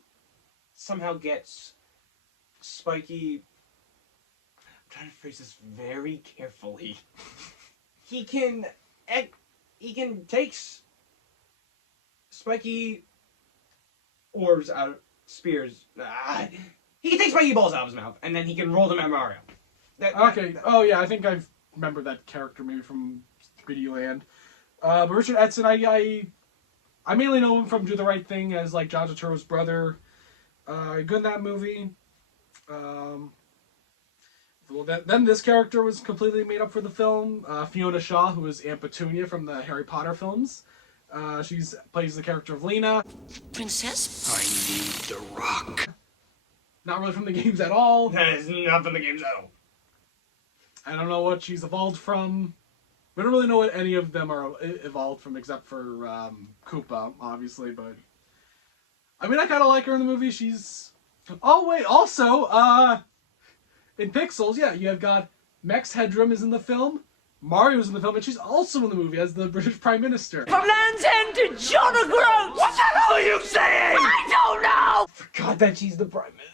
somehow get spiky. I'm trying to phrase this very carefully. he can take spiky orbs out of spears. He can take spiky balls out of his mouth, and then he can roll them at Mario. Okay. Oh yeah, I think I remember that character maybe from 3D Land. But Richard Edson, I mainly know him from Do the Right Thing as like John Turturro's brother. Good in that movie. Well, then this character was completely made up for the film. Fiona Shaw, who is Aunt Petunia from the Harry Potter films. She plays the character of Lena. Princess? I need the rock. Not really from the games at all. That is not from the games at all. I don't know what she's evolved from. We don't really know what any of them are evolved from, except for Koopa, obviously. But I mean, I kind of like her in the movie. She's. Oh wait, also, in Pixels, yeah, you have got Max Headroom is in the film, Mario's in the film, and she's also in the movie as the British Prime Minister. From Land's End to John O'Groats! What the hell are you saying? I don't know! Forgot that she's the Prime Minister.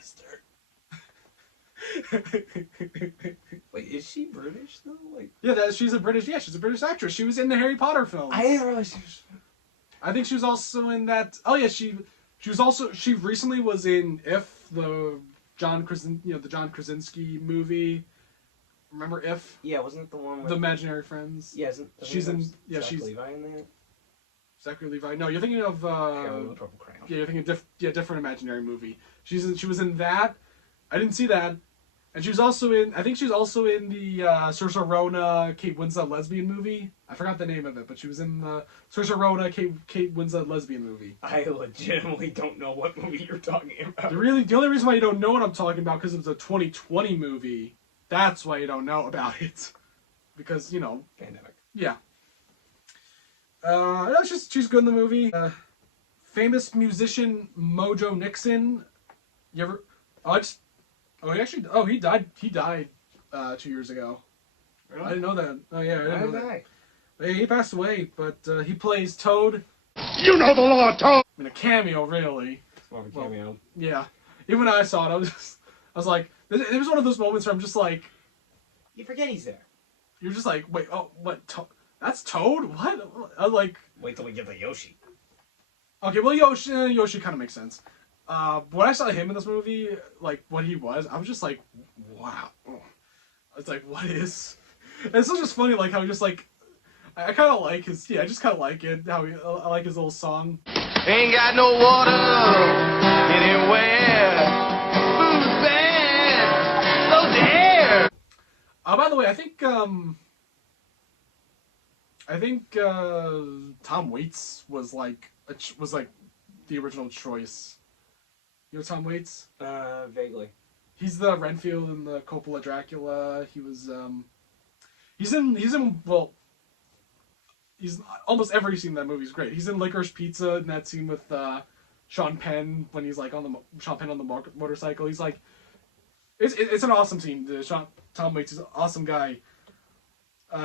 Wait, is she British though? Like, yeah, she's a British actress. She was in the Harry Potter films. I didn't realize she was. I think she was also in that. Oh yeah, she recently was in If, the John Krasinski movie. Remember If? Yeah, wasn't it the one with The Imaginary Friends? Yeah, she's Levi in there. Zachary Levi. No, you're thinking of Purple Crayon. yeah, you're thinking different imaginary movie. She was in that. I didn't see that. And she was also in. I think she was also in the Saoirse Ronan Kate Winslet lesbian movie. I forgot the name of it, but she was in the Saoirse Ronan Kate Winslet lesbian movie. I legitimately don't know what movie you're talking about. The only reason why you don't know what I'm talking about because it was a 2020 movie. That's why you don't know about it, because pandemic. Yeah. No, she's good in the movie. Famous musician Mojo Nixon. You ever? He died. He died 2 years ago. Really? I didn't know that. Oh yeah, I didn't know Why that. He passed away, but he plays Toad. You know the law, Toad! In a cameo, really. More of a cameo. Yeah. Even when I saw it, I was like, it was one of those moments where I'm just like, You forget he's there. you're just like, wait, oh, what? That's Toad? What? I'm like, Wait till we get to Yoshi. okay, well, Yoshi kind of makes sense. When I saw him in this movie, like, what he was, I was just like, wow. It's like, what is... And it's just funny, like, how he just, like... I kind of like his... Yeah, I just kind of like it. I like his little song. Ain't got no water anywhere. Food's bad. So dare. By the way, I think Tom Waits was like the original choice. You know Tom Waits? Vaguely. He's the Renfield in the Coppola Dracula. He was he's in almost every scene in that movie is great. He's in Licorice Pizza in that scene with Sean Penn when he's like on the motorcycle. He's like, it's an awesome scene. Tom Waits is an awesome guy.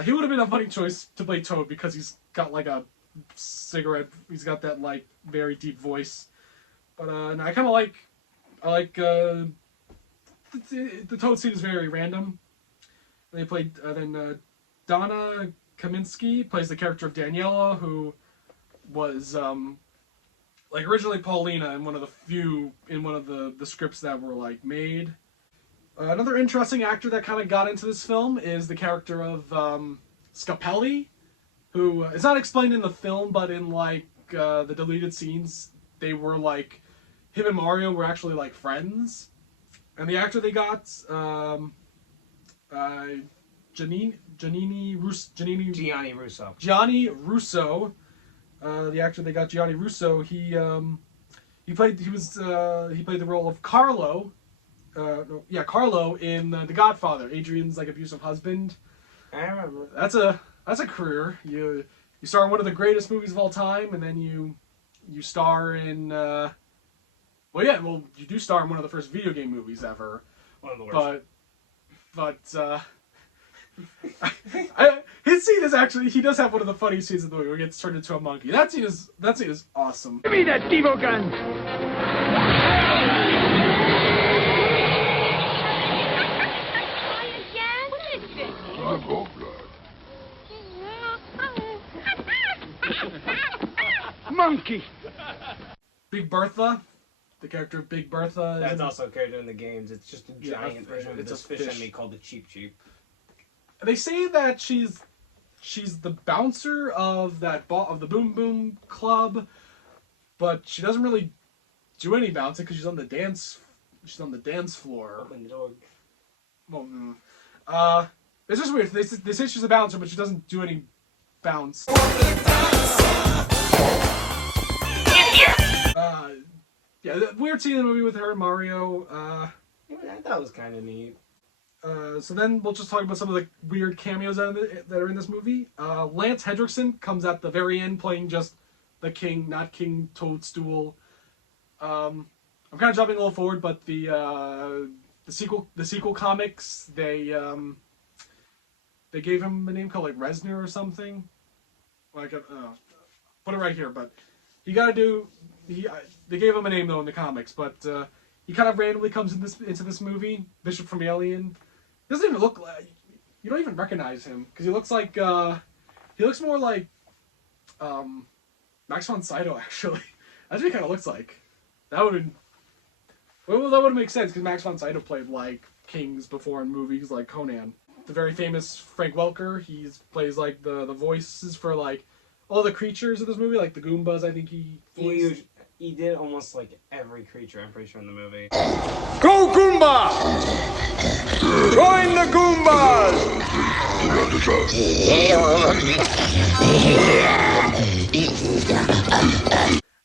He would have been a funny choice to play Toad because he's got like a cigarette. He's got that like very deep voice. But I kind of like the Toad scene is very random. And they played then Donna Kaminsky plays the character of Daniela, who was like originally Paulina in one of the scripts that were like made. Another interesting actor that kind of got into this film is the character of Scapelli, who is not explained in the film, but in like the deleted scenes, they were like, him and Mario were actually like friends. And the actor they got, Gianni Russo. Gianni Russo, the actor they got, Gianni Russo. He played the role of Carlo. Carlo in The Godfather, Adrian's like abusive husband. I remember. That's a career. You star in one of the greatest movies of all time, and then you star in you do star in one of the first video game movies ever. One of the worst. But his scene is actually, he does have one of the funniest scenes in the movie where he gets turned into a monkey. That scene is awesome. Give me that Devo gun! Monkey! Big Bertha, the character of Big Bertha. That's also a character in the games. It's just a giant version of this fish enemy called the Cheep Cheep. They say that she's the bouncer of the Boom Boom Club, but she doesn't really do any bouncing because she's on the dance floor. Open the door. Well, it's just weird. They say she's a bouncer, but she doesn't do any bounce. Weird scene in the movie with her and Mario. That was kind of neat. So then we'll just talk about some of the weird cameos that are in this movie. Lance Hendrickson comes at the very end playing just the king, not King Toadstool. I'm kind of jumping a little forward, but the sequel comics, they gave him a name called like Resner or something. Like put it right here, but they gave him a name though in the comics, but he kind of randomly comes into this movie, Bishop from Alien. He doesn't even look like, you don't even recognize him because he looks more like Max von Sydow actually. That's what he kind of looks like. That would make sense because Max von Sydow played like kings before in movies like Conan. The very famous Frank Welker, he plays like the voices for like all the creatures of this movie, like the Goombas. I think he did almost like every creature, I'm pretty sure, in the movie. Go Goomba! Join the Goombas!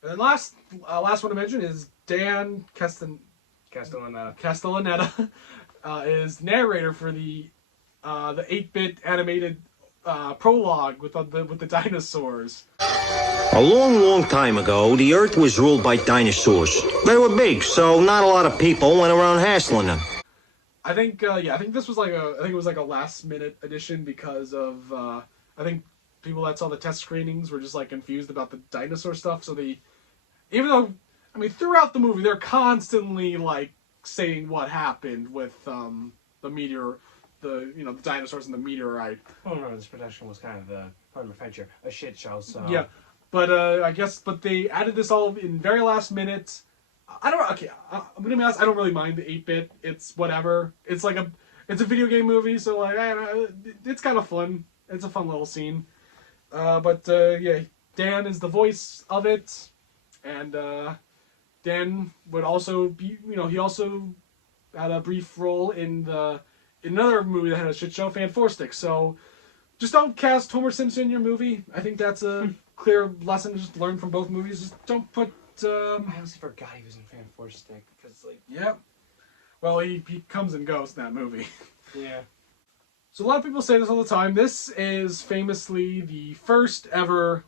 And last one to mention is Dan Castellaneta is narrator for the 8-bit animated prologue with the dinosaurs. A long time ago, the Earth was ruled by dinosaurs. They were big, so not a lot of people went around hassling them. I think this was it was like a last minute addition because of I think people that saw the test screenings were just like confused about the dinosaur stuff. So even though throughout the movie they're constantly like saying what happened with the meteor. The dinosaurs and the meteorite. Oh no, this production was kind of part of adventure, a shit show. So yeah, but but they added this all in very last minute. I'm gonna be honest, I don't really mind the 8-bit. It's whatever. It's a video game movie, so like it's kind of fun. It's a fun little scene. Dan is the voice of it, and Dan would also be he also had a brief role in another movie that had a shit show, Fan Four Stick. So just don't cast Homer Simpson in your movie. I think that's a clear lesson to just learn from both movies. Just don't put. I honestly forgot he was in Fan Four Stick because Yeah. Well, he comes and goes in that movie. Yeah. So a lot of people say this all the time. This is famously the first ever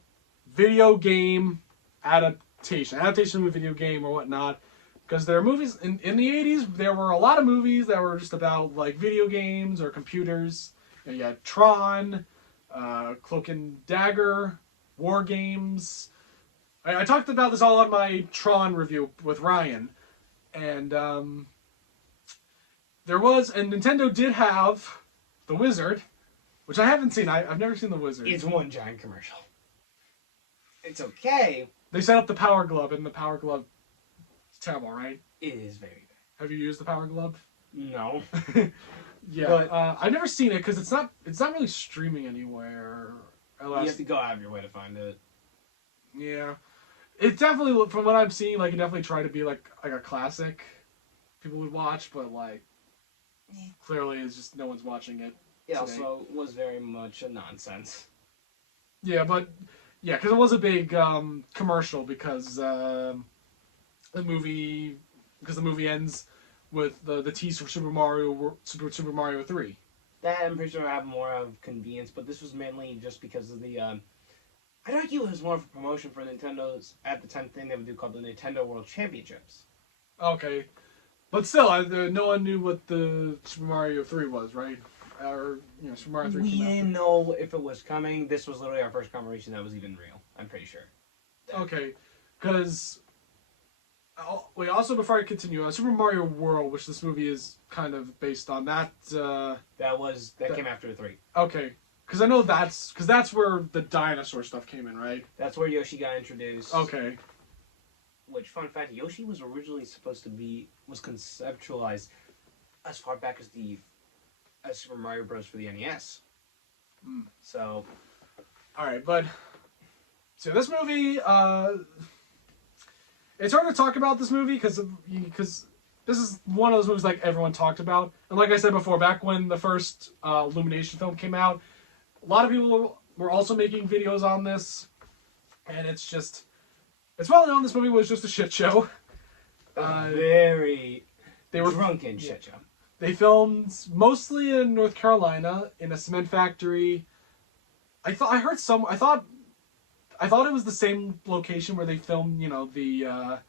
video game adaptation of a video game or whatnot. Because there are movies, in the 80s, there were a lot of movies that were just about, like, video games or computers. You had Tron, Cloak and Dagger, War Games. I talked about this all on my Tron review with Ryan. And Nintendo did have The Wizard, which I haven't seen. I've never seen The Wizard. It's one giant commercial. It's okay. They set up the Power Glove, and the Power Glove... terrible, right? It is very bad. Have you used the Power Glove? No. Yeah, but I've never seen it because it's not really streaming anywhere. You have to go out of your way to find it. Yeah, It definitely, from what I'm seeing, like it definitely tried to be like a classic people would watch, but like clearly it's just no one's watching it. It today. also was very much a nonsense. Yeah, but yeah, because it was a big commercial because the movie ends with the tease for Super Mario 3. That I'm pretty sure I have more of convenience, but this was mainly just because of the. I'd argue it was more of a promotion for Nintendo's at the time thing they would do called the Nintendo World Championships. Okay, but still, no one knew what the Super Mario 3 was, right? Or Super Mario 3. We didn't know if it was coming. This was literally our first confirmation that was even real. I'm pretty sure. Okay, because wait. Also, before I continue, Super Mario World, which this movie is kind of based on, that came after the 3. Okay, because I know that's where the dinosaur stuff came in, right? That's where Yoshi got introduced. Okay. Which, fun fact, Yoshi was originally supposed to was conceptualized as far back as Super Mario Bros. For the NES. So. Alright, but. So this movie, it's hard to talk about this movie because this is one of those movies like everyone talked about. And like I said before, back when the first Illumination film came out, a lot of people were also making videos on this. And it's well known this movie was just a shit show. They were drunken shit show. They filmed mostly in North Carolina in a cement factory. I thought it was the same location where they filmed, the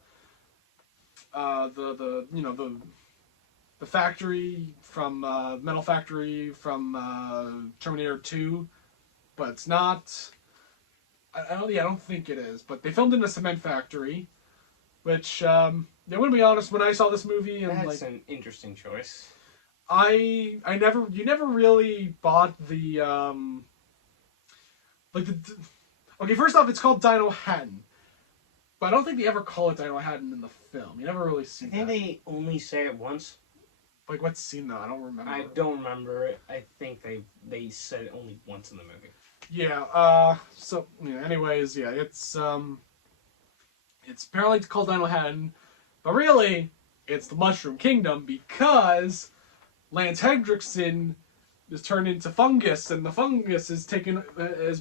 factory from metal factory from Terminator 2, but it's not. I don't think it is. But they filmed in a cement factory, which I'm gonna be honest. When I saw this movie, and that's an interesting choice. You never really bought the okay, first off, it's called Dino Hatton. But I don't think they ever call it Dino Hatton in the film. You never really see that. I think they only say it once. Like, what scene, though? I don't remember. I don't remember it. I think they said it only once in the movie. Yeah, anyways, yeah, it's apparently called Dino Hatton. But really, it's the Mushroom Kingdom because Lance Hendrickson is turned into fungus, and the fungus has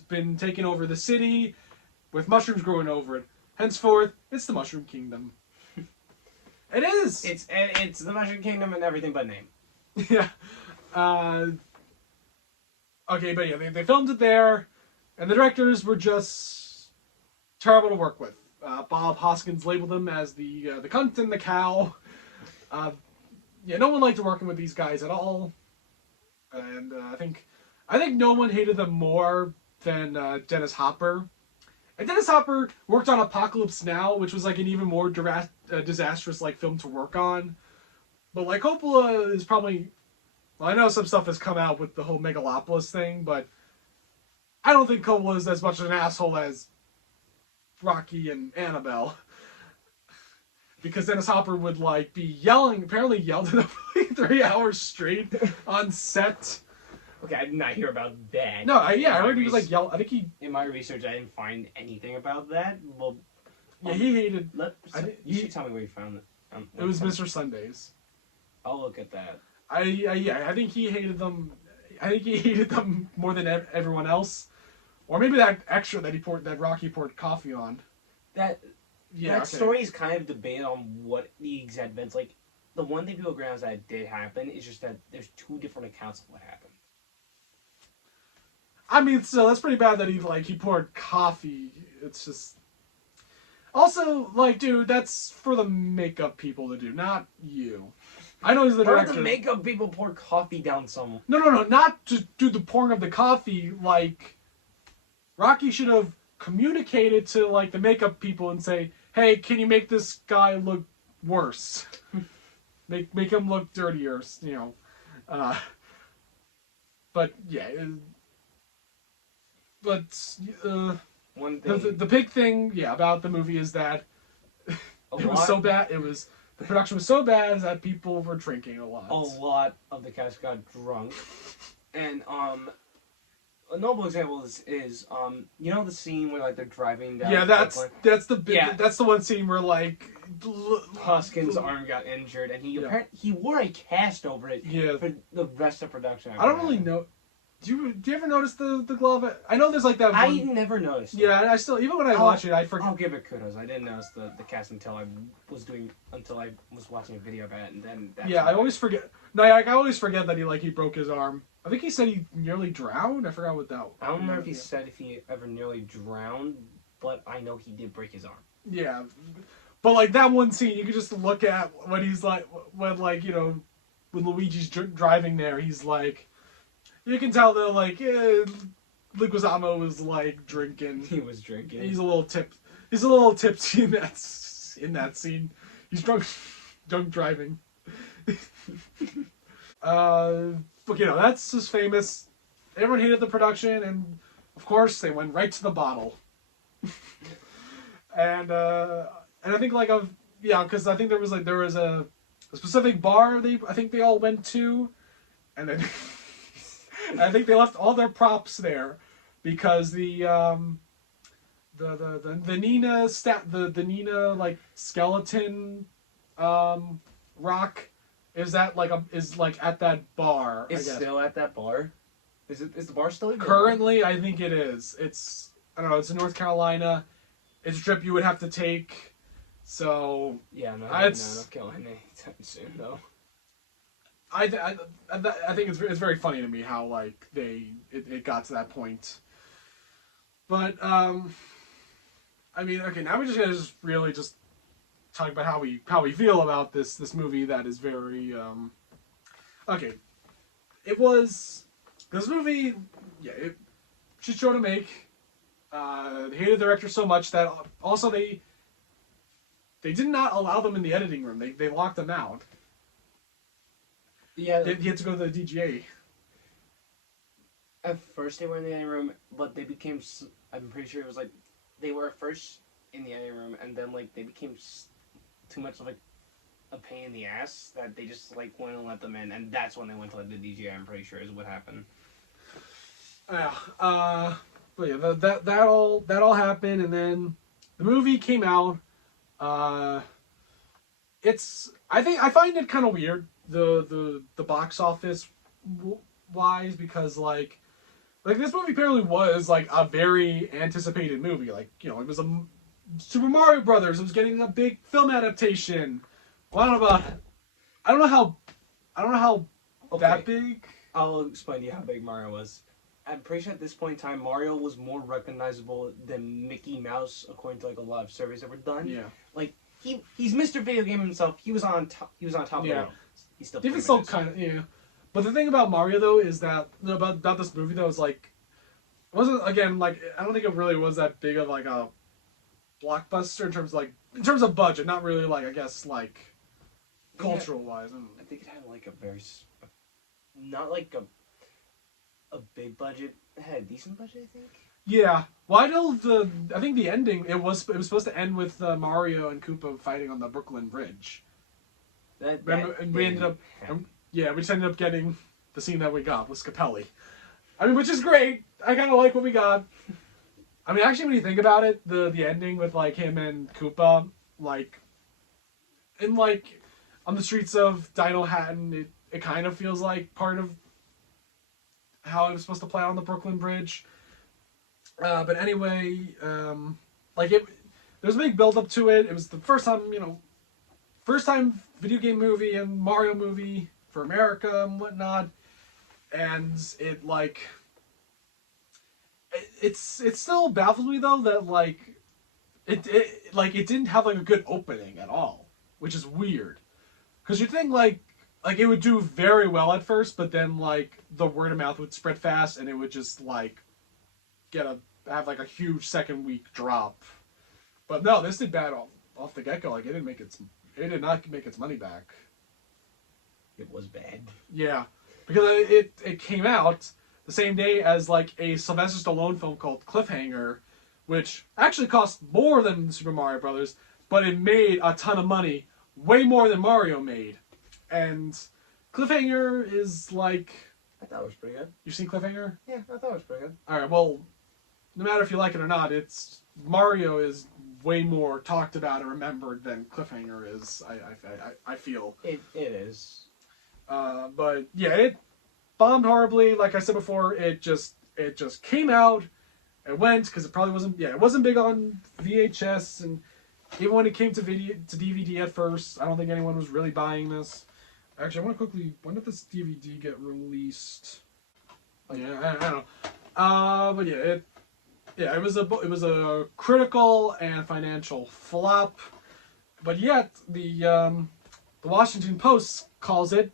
been taking over the city, with mushrooms growing over it. Henceforth, it's the Mushroom Kingdom. It is. It's the Mushroom Kingdom and everything but name. Yeah. Okay, but yeah, they filmed it there, and the directors were just terrible to work with. Bob Hoskins labeled them as the cunt and the cow. Yeah, no one liked working with these guys at all. And I think no one hated them more than Dennis Hopper. And Dennis Hopper worked on Apocalypse Now, which was like an even more disastrous like film to work on. But like Coppola is probably, well, I know some stuff has come out with the whole Megalopolis thing, but I don't think Coppola is as much of an asshole as Rocky and Annabelle. Because Dennis Hopper would like be apparently yelled at them for like 3 hours straight on set. Okay, I did not hear about that. No, I heard he was like yell. I think he. In my research, I didn't find anything about that. Well, yeah, he hated. You should tell me where you found it. It was Mr. Sundays. I'll look at that. I think he hated them. I think he hated them more than everyone else, or maybe that extra that Rocky poured coffee on. That story is kind of debated on what the exact events like. The one thing people agree on is that it did happen. It's just that there's two different accounts of what happened. I mean, so that's pretty bad that he poured coffee. It's just. Also, like, dude, that's for the makeup people to do, not you. I know he's the director. Why do the makeup people pour coffee down someone? No, not to do the pouring of the coffee. Like, Rocky should have communicated to like the makeup people and say, "Hey, can you make this guy look worse? make him look dirtier, you know." But yeah. But one thing, the big thing, about the movie is that it was so bad. The production was so bad that people were drinking a lot. A lot of the cast got drunk, and A noble example is you know the scene where like they're driving down. Yeah, that's the big, Yeah. that's the one scene where like Huskin's arm got injured, and he wore a cast over it for the rest of production. I don't really know. Do you ever notice the glove? I know there's like that. I never noticed. Yeah, I still, even when I watch it, I forget. I'll give it kudos. I didn't notice the cast until I was watching a video about it, and then. Yeah, I always forget. No, I always forget that he broke his arm. I think he said he nearly drowned. I forgot what that was. I don't remember if he said if he ever nearly drowned, but I know he did break his arm. Yeah, but like that one scene, you could just look at when he's like, when Luigi's driving there, he's like, you can tell that like, Leguizamo was like drinking. He was drinking. He's a little tipsy in that scene. He's drunk driving. But that's just famous. Everyone hated the production, and of course they went right to the bottle. and I think because I think there was a specific bar I think they all went to, and then I think they left all their props there because the Nina the Nina like skeleton rock. Is at that bar? It's still at that bar. Is the bar still? Currently, I think it is. I don't know. It's in North Carolina. It's a trip you would have to take. So yeah, no, I'm not killing anytime soon though. I think it's very funny to me how like it got to that point. But I mean, okay, now we're just gonna really talk about how we feel about this movie that is very okay. This movie, it shit show to make. They hated the director so much that also they did not allow them in the editing room. They locked them out. Yeah, he had to go to the DGA. At first they were in the editing room, but they became. I'm pretty sure it was like they were first in the editing room, and then like they became too much of a pain in the ass that they just like wouldn't let them in, and that's when they went to like the DGA. I'm pretty sure is what happened. Yeah. But yeah, that all happened, and then the movie came out. I find it kind of weird the box office wise because like this movie apparently was like a very anticipated movie. Like it was a Super Mario Brothers. It was getting a big film adaptation. Well, I don't know how that big. I'll explain to you how big Mario was. I'm pretty sure at this point in time, Mario was more recognizable than Mickey Mouse, according to like a lot of surveys that were done. Yeah. Like he's Mr. Video Game himself. He was on top. He was on top of the world. He's still. Even still, kind of But the thing about Mario though is that about this movie though is like, it wasn't again like I don't think it really was that big of like a blockbuster in terms of budget. Not really like I guess like cultural wise. I think it had like a very not like a big budget. It had a decent budget, I think. Yeah. Well, I think the ending it was supposed to end with Mario and Koopa fighting on the Brooklyn Bridge. We ended up getting the scene that we got with Scapelli. I mean, which is great. I kind of like what we got. I mean, actually, when you think about it, the ending with like him and Koopa, like, in like on the streets of Dino Hatton, it kind of feels like part of how it was supposed to play out on the Brooklyn Bridge. But anyway, there's a big build up to it. It was the first time video game movie and Mario movie for America and whatnot, and it still baffles me though that it didn't have like a good opening at all, which is weird, because you'd think like it would do very well at first, but then like the word of mouth would spread fast and it would just like have like a huge second week drop. But no, this did bad off the get go. Like it did not make its money back. It was bad. Yeah, because it came out the same day as like a Sylvester Stallone film called Cliffhanger, which actually cost more than Super Mario Brothers, but it made a ton of money, way more than Mario made. And Cliffhanger is like I thought it was pretty good. You've seen Cliffhanger? Yeah, I thought it was pretty good. All right. Well, no matter if you like it or not, Mario is way more talked about and remembered than Cliffhanger is. I feel. It is. But yeah, it bombed horribly. Like I said before, it just came out. It went because it probably wasn't. Yeah, it wasn't big on VHS, and even when it came to DVD at first, I don't think anyone was really buying this. Actually, I want to quickly. When did this DVD get released? Yeah, I don't know. But yeah, it was a critical and financial flop. But yet the Washington Post calls it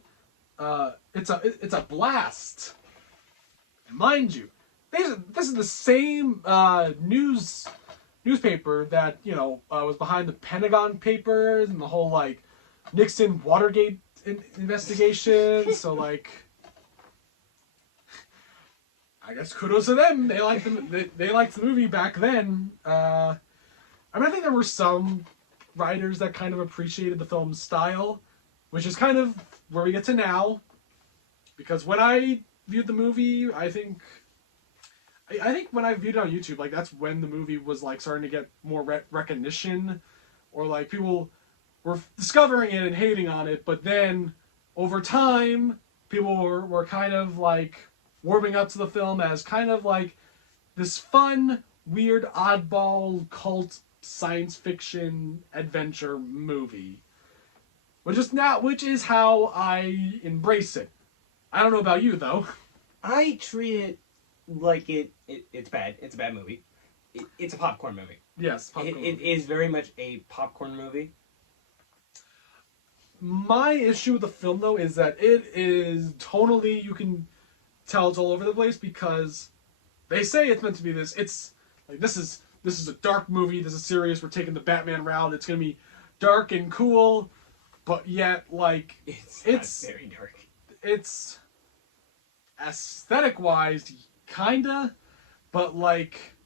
it's a blast. And mind you, this is the same newspaper that was behind the Pentagon Papers and the whole like Nixon Watergate investigation. So like, I guess kudos to them. They liked the movie back then. I think there were some writers that kind of appreciated the film's style, which is kind of where we get to now. Because when I viewed the movie, I think when I viewed it on YouTube, like that's when the movie was like starting to get more recognition, or like people were discovering it and hating on it. But then over time, people were kind of like warming up to the film as kind of like this fun, weird, oddball, cult science fiction adventure movie. Which is how I embrace it. I don't know about you though. I treat it like it's bad. It's a bad movie. It's a popcorn movie. Yes, popcorn it is very much a popcorn movie. My issue with the film though is that it is totally, you can tell it's all over the place because they say it's meant to be this. It's like this is a dark movie. This is serious. We're taking the Batman route. It's gonna be dark and cool, but yet like it's not very dark. It's aesthetic wise, kinda, but like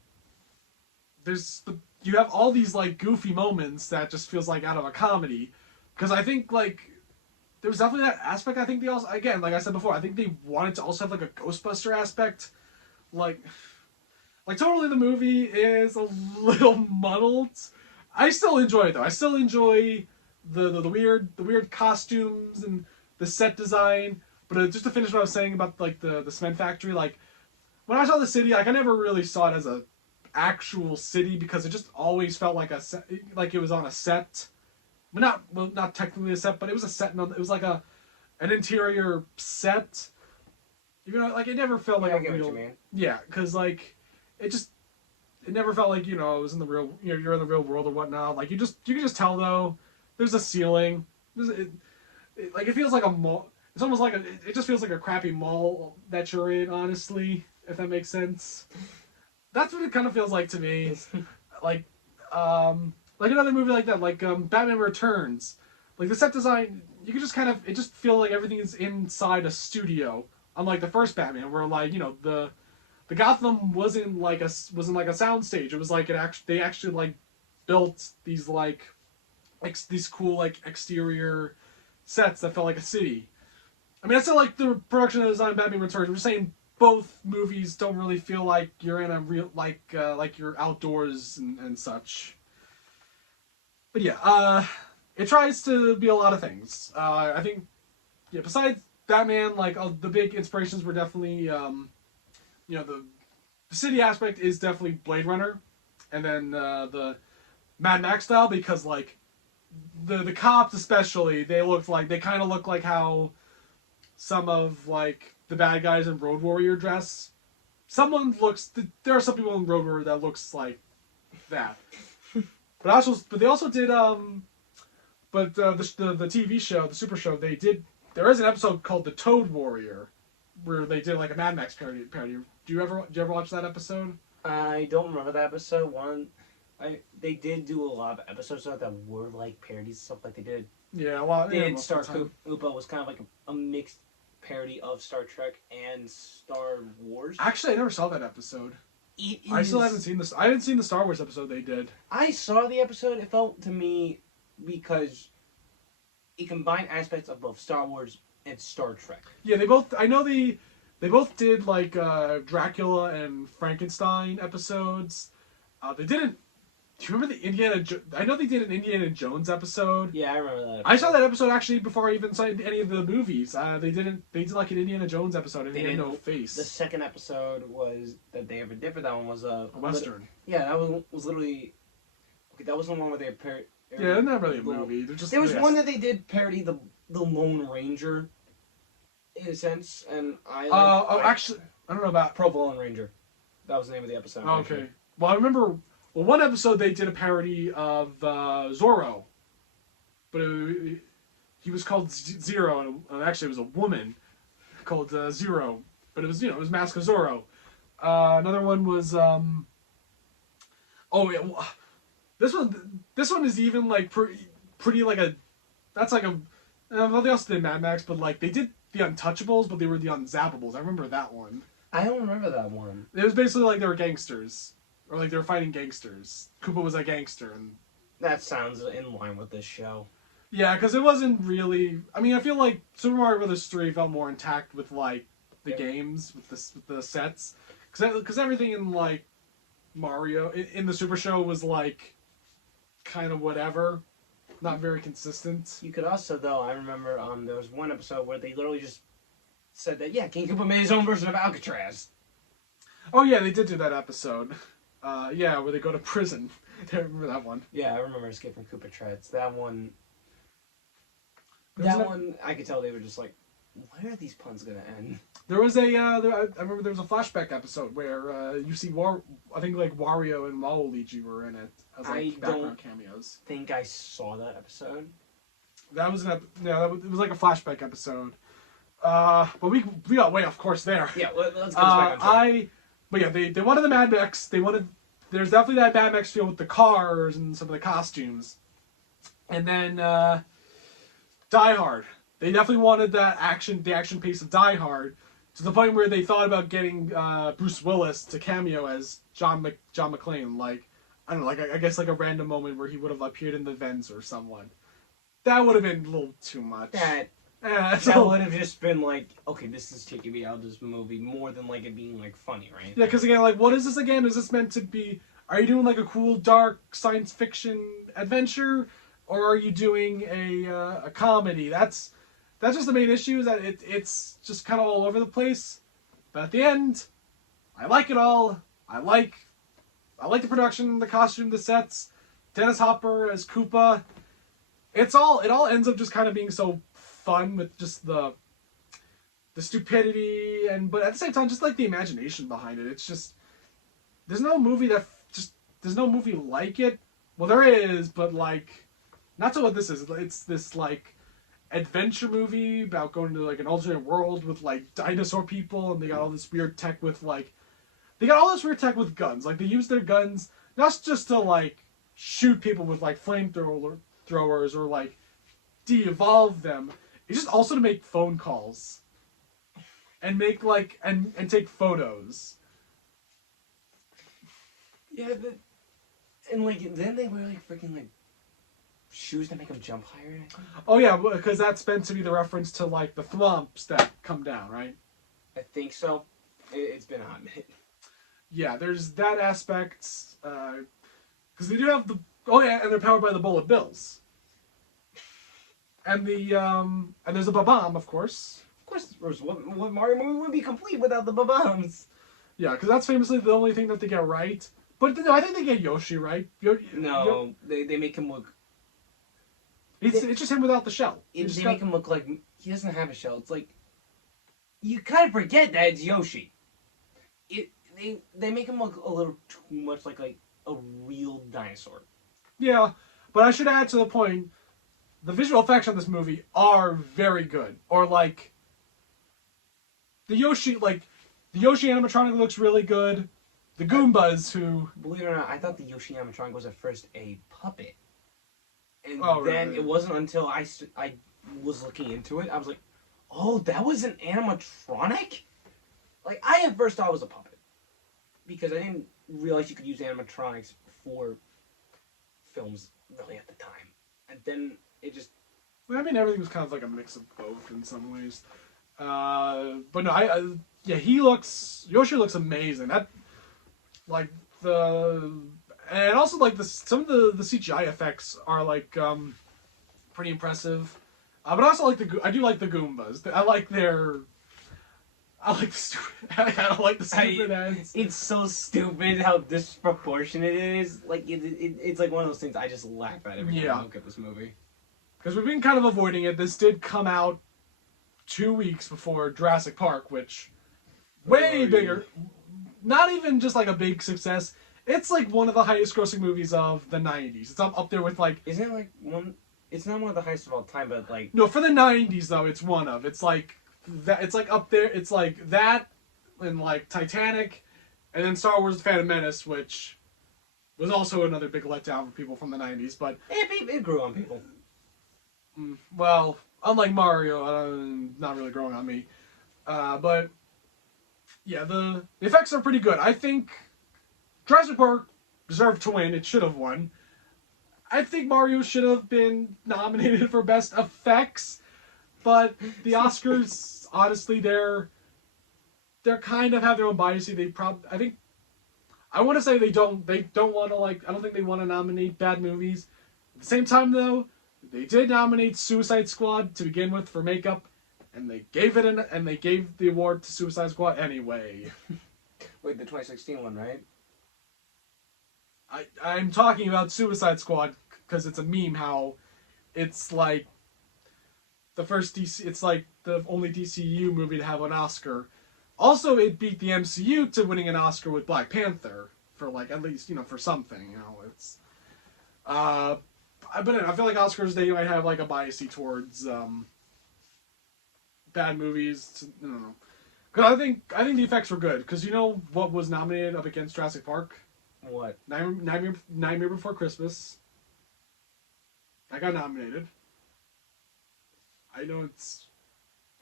you have all these like goofy moments that just feels like out of a comedy. Because I think like there was definitely that aspect. I think they also, again, like I said before, I think they wanted to also have like a Ghostbuster aspect. Like totally the movie is a little muddled. I still enjoy it though. I still enjoy the weird costumes and the set design. But just to finish what I was saying about like the cement factory, like when I saw the city, like I never really saw it as a actual city because it just always felt like it was on a set. Not technically a set, but it was a set. It was like an interior set. Like it never felt like I a get real. what you mean. Yeah, because like it never felt like it was in the real. You're in the real world or whatnot. Like you can just tell though. There's a ceiling. It feels like a mall. It's almost like it just feels like a crappy mall that you're in. Honestly, if that makes sense. That's what it kind of feels like to me. Like another movie like that, like Batman Returns. Like the set design, you can just it just feel like everything is inside a studio. Unlike the first Batman, where like the Gotham wasn't like a soundstage. It was like they actually like built these like these cool like exterior sets that felt like a city. I mean, that's not like the production and design of Batman Returns. I'm just saying both movies don't really feel like you're in a real like you're outdoors and such. But yeah, it tries to be a lot of things. I think, yeah. Besides Batman, like the big inspirations were definitely, the city aspect is definitely Blade Runner, and then the Mad Max style because like the cops especially they kind of look like how some of like the bad guys in Road Warrior dress. There are some people in Road Warrior that looks like that. But they also did the TV show, the Super Show, there is an episode called The Toad Warrior where they did like a Mad Max parody. Do you ever watch that episode? I don't remember that episode. They did do a lot of episodes that were like parodies and stuff like they did. Yeah, a lot. They did Star Koopa was kind of like a mixed parody of Star Trek and Star Wars. Actually, I never saw that episode. I still haven't seen this. I haven't seen the Star Wars episode they did. I saw the episode. It felt to me because it combined aspects of both Star Wars and Star Trek. Yeah, they both. I know the They both did like Dracula and Frankenstein episodes. They didn't. Do you remember the Indiana? I know they did an Indiana Jones episode. Yeah, I remember that episode. I saw that episode actually before I even saw any of the movies. They didn't. They did like an Indiana Jones episode, and they had no face. The second episode was that they ever did for that one was a Western. Yeah, that was literally. Okay, that was the one where they parodied. Yeah, not really a movie. There was one that they did parody the Lone Ranger. In a sense, and actually, I don't know about Pro Lone Ranger. That was the name of the episode. Oh, okay. Well, I remember. Well, one episode they did a parody of Zorro, but he was called Zero, and actually it was a woman called Zero, but it was it was Mask of Zorro. Another one was this one is even like pretty like a that's like a nothing else did Mad Max, but like they did the Untouchables, but they were the Unzappables. I remember that one. I don't remember that one. It was basically like they were gangsters. Or like they were fighting gangsters. Koopa was a gangster, and that sounds in line with this show. Yeah, because it wasn't really. I mean, I feel like Super Mario Bros. 3 felt more intact with like the games, with the sets, because everything in like Mario in the Super Show was like kind of whatever, not very consistent. You could also though, I remember there was one episode where they literally just said that King Koopa made his own version of Alcatraz. Oh yeah, they did do that episode. Yeah, where they go to prison. I remember that one. Yeah, I remember Escape from Koopa That one. That one, I could tell they were just like, where are these puns gonna end? There was I remember there was a flashback episode where you see I think like Wario and Waluigi were in it as like background cameos. I think I saw that episode. That was it was like a flashback episode. But we got way off course there. Yeah, let's get back on track. But yeah, they wanted the Mad Max. There's definitely that Mad Max feel with the cars and some of the costumes. And then Die Hard. They definitely wanted the action pace of Die Hard, to the point where they thought about getting Bruce Willis to cameo as John McClane. Like, I don't know, like I guess like a random moment where he would have appeared in the vents or someone. That would have been a little too much. That would have just been like, okay, this is taking me out of this movie more than like it being like funny, right? Yeah, because again, like, what is this again? Is this meant to be? Are you doing like a cool, dark science fiction adventure, or are you doing a comedy? That's just the main issue. Is that it's just kind of all over the place. But at the end, I like it all. I like the production, the costume, the sets. Dennis Hopper as Koopa. It all ends up just kind of being so fun with just the stupidity, but at the same time just like the imagination behind it. It's just there's no movie like it. Well, there is, but like not to what this is. It's this like adventure movie about going to like an alternate world with like dinosaur people, and they got all this weird tech with guns. Like they use their guns not just to like shoot people with like flamethrowers or like de-evolve them. It's just also to make phone calls and make like and take photos. Yeah, and like then they wear like freaking like shoes that make them jump higher. Oh yeah, because that's meant to be the reference to like the thwomps that come down, right? I think so. It's been a hot minute. Yeah, there's that aspect because they do have and they're powered by the bullet bills. And and there's a Ba-Bomb, of course. Of course, what Mario movie would be complete without the Ba-Bombs? Yeah, because that's famously the only thing that they get right. But no, I think they get Yoshi right. They make him look. It's just him without the shell. They make him look like he doesn't have a shell. It's like you kind of forget that it's Yoshi. They make him look a little too much like a real dinosaur. Yeah, but I should add to the point. The visual effects on this movie are very good. Or like the Yoshi animatronic looks really good. The Goombas, who believe it or not, I thought the Yoshi animatronic was at first a puppet, and then right. It wasn't until I was looking into it, I was like, oh, that was an animatronic. Like I at first thought it was a puppet because I didn't realize you could use animatronics for films really at the time, and then. It just... I mean, everything was kind of like a mix of both in some ways. But no, Yoshi looks amazing. That, like, and also, like, some of the CGI effects are, like, pretty impressive. But also, like, I do like the Goombas. I like the stupid, I don't like the stupid ends. It's so stupid how disproportionate it is. Like, it's like one of those things I just laugh at every time I look at this movie. Because we've been kind of avoiding it. This did come out 2 weeks before Jurassic Park, which way bigger. Not even just like a big success. It's like one of the highest grossing movies of the 90s. It's up there with like... Isn't it like one... It's not one of the highest of all time, but like... No, for the 90s though, it's one of. It's like that. It's like up there. It's like that and like Titanic, and then Star Wars: The Phantom Menace, which was also another big letdown for people from the 90s. But it grew on people. Well, unlike Mario, not really growing on me. But yeah, the effects are pretty good. I think Jurassic Park deserved to win. It should have won. I think Mario should have been nominated for Best Effects, but the Oscars, honestly, they're kind of have their own bias. I want to say they don't want to, like, I don't think they want to nominate bad movies. At the same time, though, they did nominate Suicide Squad to begin with for makeup, and they gave the award to Suicide Squad anyway. Wait, the 2016 one, right? I'm talking about Suicide Squad because it's a meme how it's like the first DC, it's like the only DCU movie to have an Oscar. Also, it beat the MCU to winning an Oscar with Black Panther for, like, at least, for something, it's but I feel like Oscars, they might have like a bias towards bad movies. I don't know. Because I think the effects were good. Because you know what was nominated up against Jurassic Park? What? Nightmare Before Christmas. That got nominated. I know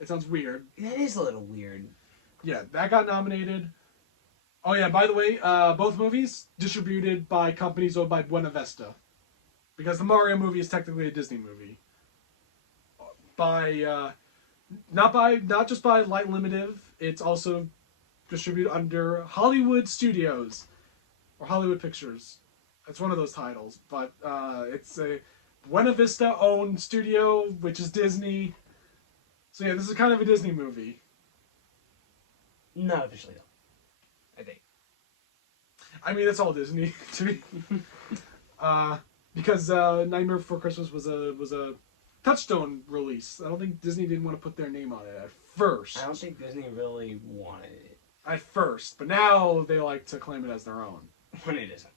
it sounds weird. It is a little weird. Yeah, that got nominated. Oh yeah, by the way, both movies distributed by companies owned by Buena Vista. Because the Mario movie is technically a Disney movie. Not just by Light Limited, it's also distributed under Hollywood Studios. Or Hollywood Pictures. It's one of those titles. But it's a Buena Vista owned studio, which is Disney. So yeah, this is kind of a Disney movie. Not officially though, I think. I mean, it's all Disney to me. Because Nightmare Before Christmas was a Touchstone release. I don't think Disney didn't want to put their name on it at first. I don't think Disney really wanted it. At first, but now they like to claim it as their own. When it isn't.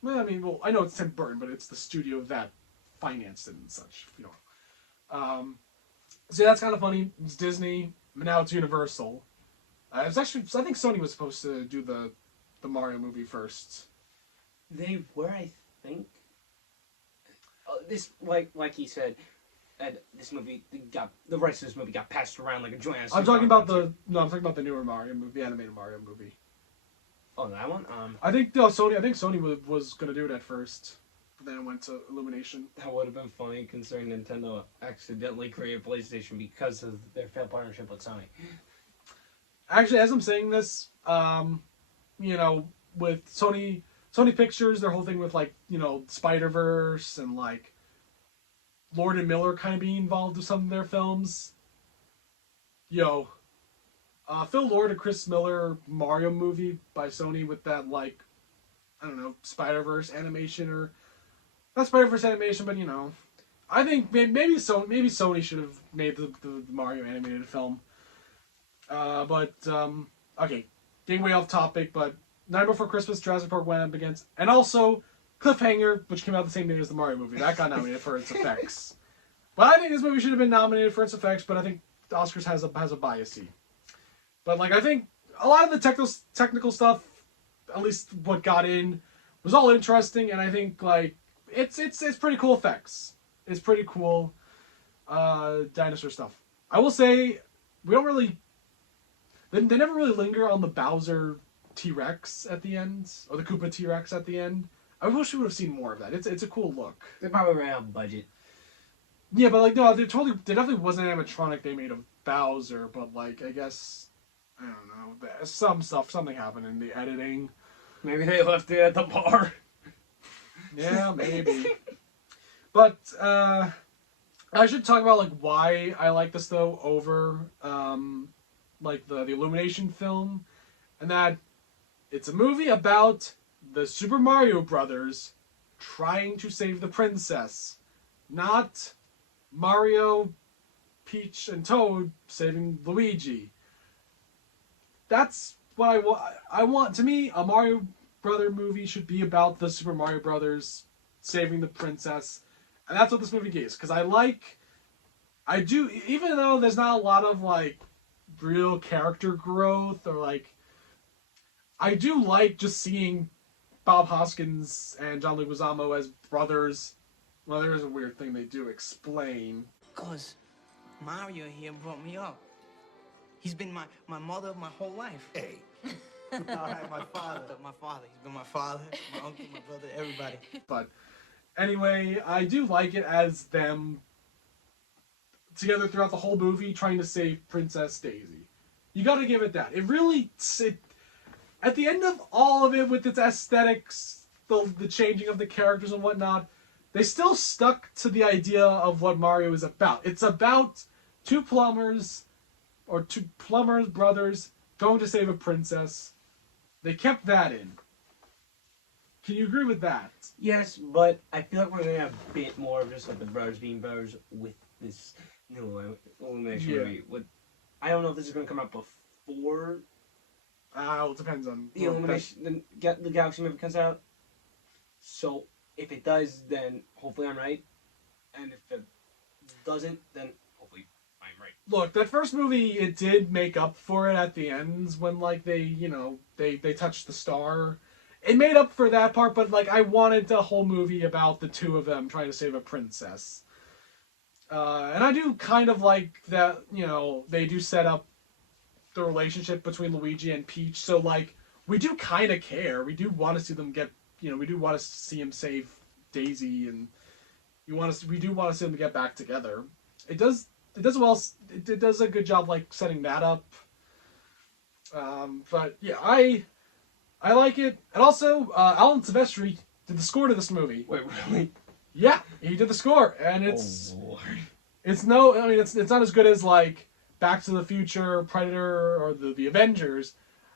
Well, I mean, I know it's Tim Burton, but it's the studio that financed it and such. So that's kind of funny. It's Disney, but now it's Universal. It's actually, I think Sony was supposed to do the Mario movie first. They were, I think. This, like he said, this movie the rights to this movie got passed around like a joint. I'm talking about the newer Mario movie, the animated Mario movie. Oh, that one. I think Sony was gonna do it at first, but then it went to Illumination. That would have been funny, considering Nintendo accidentally created PlayStation because of their failed partnership with Sony. Actually, as I'm saying this, with Sony Pictures, their whole thing with Spider-Verse and Lord and Miller kind of being involved with some of their films. Phil Lord and Chris Miller Mario movie by Sony with that Spider-Verse animation, or not Spider-Verse animation, but I think maybe Sony should have made the Mario animated film. Okay, getting way off topic, but Night Before Christmas, Jurassic Park went up against, and also Cliffhanger, which came out the same day as the Mario movie. That got nominated for its effects. But I think this movie should have been nominated for its effects, but I think the Oscars has a bias. But I think a lot of the technical stuff, at least what got in, was all interesting, and I think it's pretty cool effects. It's pretty cool dinosaur stuff. I will say they never really linger on the Bowser T-Rex at the end, or the Koopa T-Rex at the end. I wish we would have seen more of that. It's a cool look. They probably ran out of budget. Yeah, but no, there definitely wasn't an animatronic they made of Bowser, but like I guess I don't know. Something happened in the editing. Maybe they left it at the bar. Yeah, maybe. But I should talk about like why I like this though over like the Illumination film, and that it's a movie about the Super Mario Brothers trying to save the princess, not Mario, Peach, and Toad saving Luigi. That's what I want. To me, a Mario Brother movie should be about the Super Mario Brothers saving the princess, and that's what this movie is. Because I do, even though there's not a lot of like real character growth or like, I do like just seeing Bob Hoskins and John Leguizamo as brothers. Well, there is a weird thing they do explain. Cause Mario here brought me up. He's been my mother my whole life. Hey. All right, my father. My father. He's been my father, my uncle, my brother, everybody. But anyway, I do like it as them together throughout the whole movie trying to save Princess Daisy. You gotta give it that. It really... at the end of all of it, with its aesthetics, the changing of the characters and whatnot, they still stuck to the idea of what Mario is about. It's about two plumbers brothers going to save a princess. They kept that in. Can you agree with that? Yes, but I feel like we're going to have a bit more of just like the brothers being brothers with this new Illumination movie. I don't know if this is going to come out before... it depends on... the Illumination, the Galaxy movie comes out. So, if it does, then hopefully I'm right. And if it doesn't, then hopefully I'm right. Look, that first movie, it did make up for it at the ends when, like, they touched the star. It made up for that part, but, like, I wanted a whole movie about the two of them trying to save a princess. And I do kind of like that, they do set up the relationship between Luigi and Peach, so, like, we do kind of care. We do want to see them get, we do want to see him save Daisy, and we do want to see them get back together. It does well. It does a good job, like, setting that up. But yeah, I like it. And also, Alan Silvestri did the score to this movie. Wait, really? Yeah, he did the score, and it's it's not as good as like Back to the Future, Predator, or the Avengers,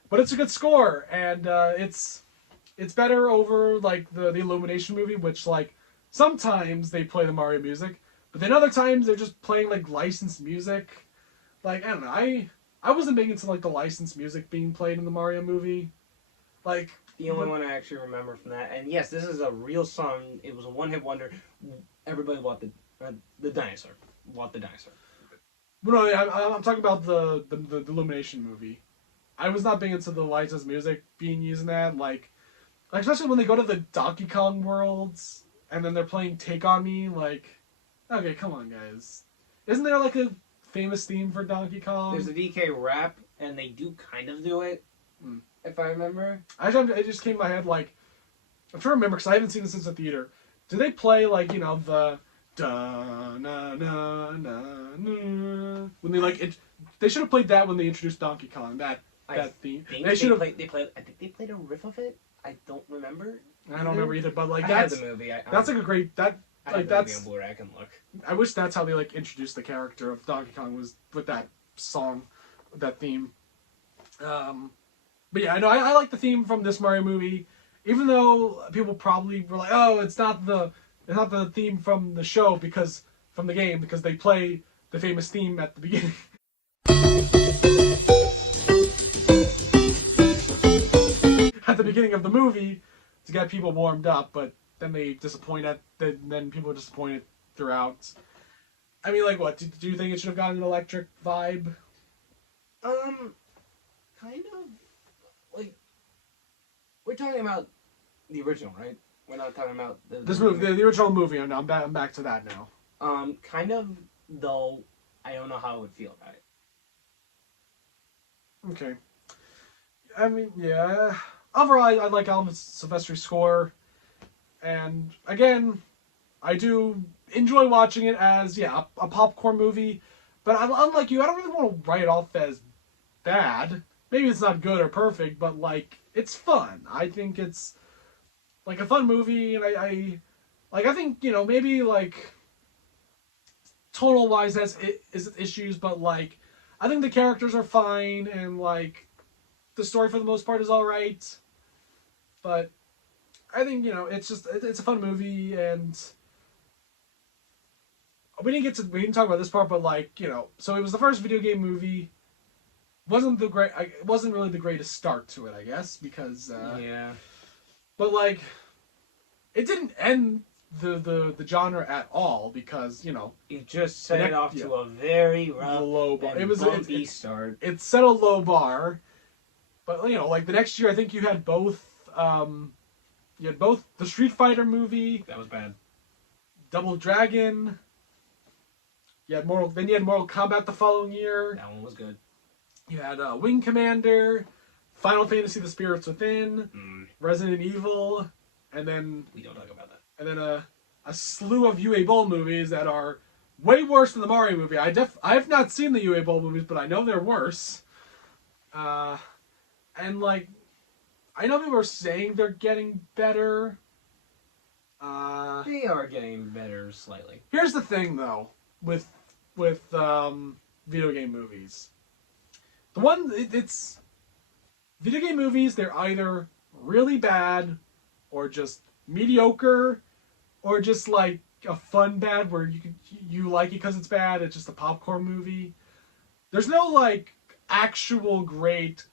but it's a good score, and it's better over like the Illumination movie, which like sometimes they play the Mario music, but then other times they're just playing like licensed music. Like, I don't know, I wasn't big into like the licensed music being played in the Mario movie. Like, the only one I actually remember from that, and yes, this is a real song. It was a one-hit wonder. Everybody bought the dinosaur. Bought the dinosaur. But no, I'm talking about the Illumination movie. I was not big into the licensed music being used in that. Like especially when they go to the Donkey Kong worlds and then they're playing Take On Me. Like, okay, come on, guys. Isn't there like a famous theme for Donkey Kong? There's a DK rap, and they do kind of do it, if I remember. It just came to my head, like, I'm trying to remember, because I haven't seen this since the theater. Do they play, like, the da na na na na when they, like, they should have played that when they introduced Donkey Kong, that theme. I think they played a riff of it. I don't remember. I don't remember either, but, like, that's the movie. That's, like, a great, that's... on Blu-ray. I can look. I wish that's how they like introduced the character of Donkey Kong, was with that song, that theme. But yeah, I know I like the theme from this Mario movie, even though people probably were like, "Oh, it's not the theme from the show from the game because they play the famous theme at the beginning." At the beginning of the movie to get people warmed up, but then they disappoint then people are disappointed throughout. I mean, like, what? Do you think it should have gotten an electric vibe? Kind of. Like, we're talking about the original, right? We're not talking about this movie, the original movie. I'm back to that now. Kind of, though, I don't know how I would feel about it. Okay. I mean, yeah. Overall, I like Alan Silvestri's score. And, again, I do enjoy watching it as, a popcorn movie. But unlike you, I don't really want to write it off as bad. Maybe it's not good or perfect, but like it's fun. I think it's like a fun movie, and I think maybe like tonal wise has issues, but like I think the characters are fine, and like the story for the most part is all right. But I think it's a fun movie, and we didn't talk about this part, but like so it was the first video game movie. It wasn't really the greatest start to it, I guess, because yeah. But like, it didn't end the genre at all, because it just set it off to a very rough, low bar. It was a start. It set a low bar, but like the next year, I think you had both. You had both the Street Fighter movie. That was bad. Double Dragon. You had Mortal Kombat the following year. That one was good. You had Wing Commander, Final Fantasy: The Spirits Within, Resident Evil, and then we don't talk about that. And then a slew of UA Bowl movies that are way worse than the Mario movie. I have not seen the UA Bowl movies, but I know they're worse. And like, I know people are saying they're getting better. They are getting better slightly. Here's the thing, though, with video game movies. It's video game movies. They're either really bad, or just mediocre, or just like a fun bad where you like it because it's bad. It's just a popcorn movie. There's no like actual great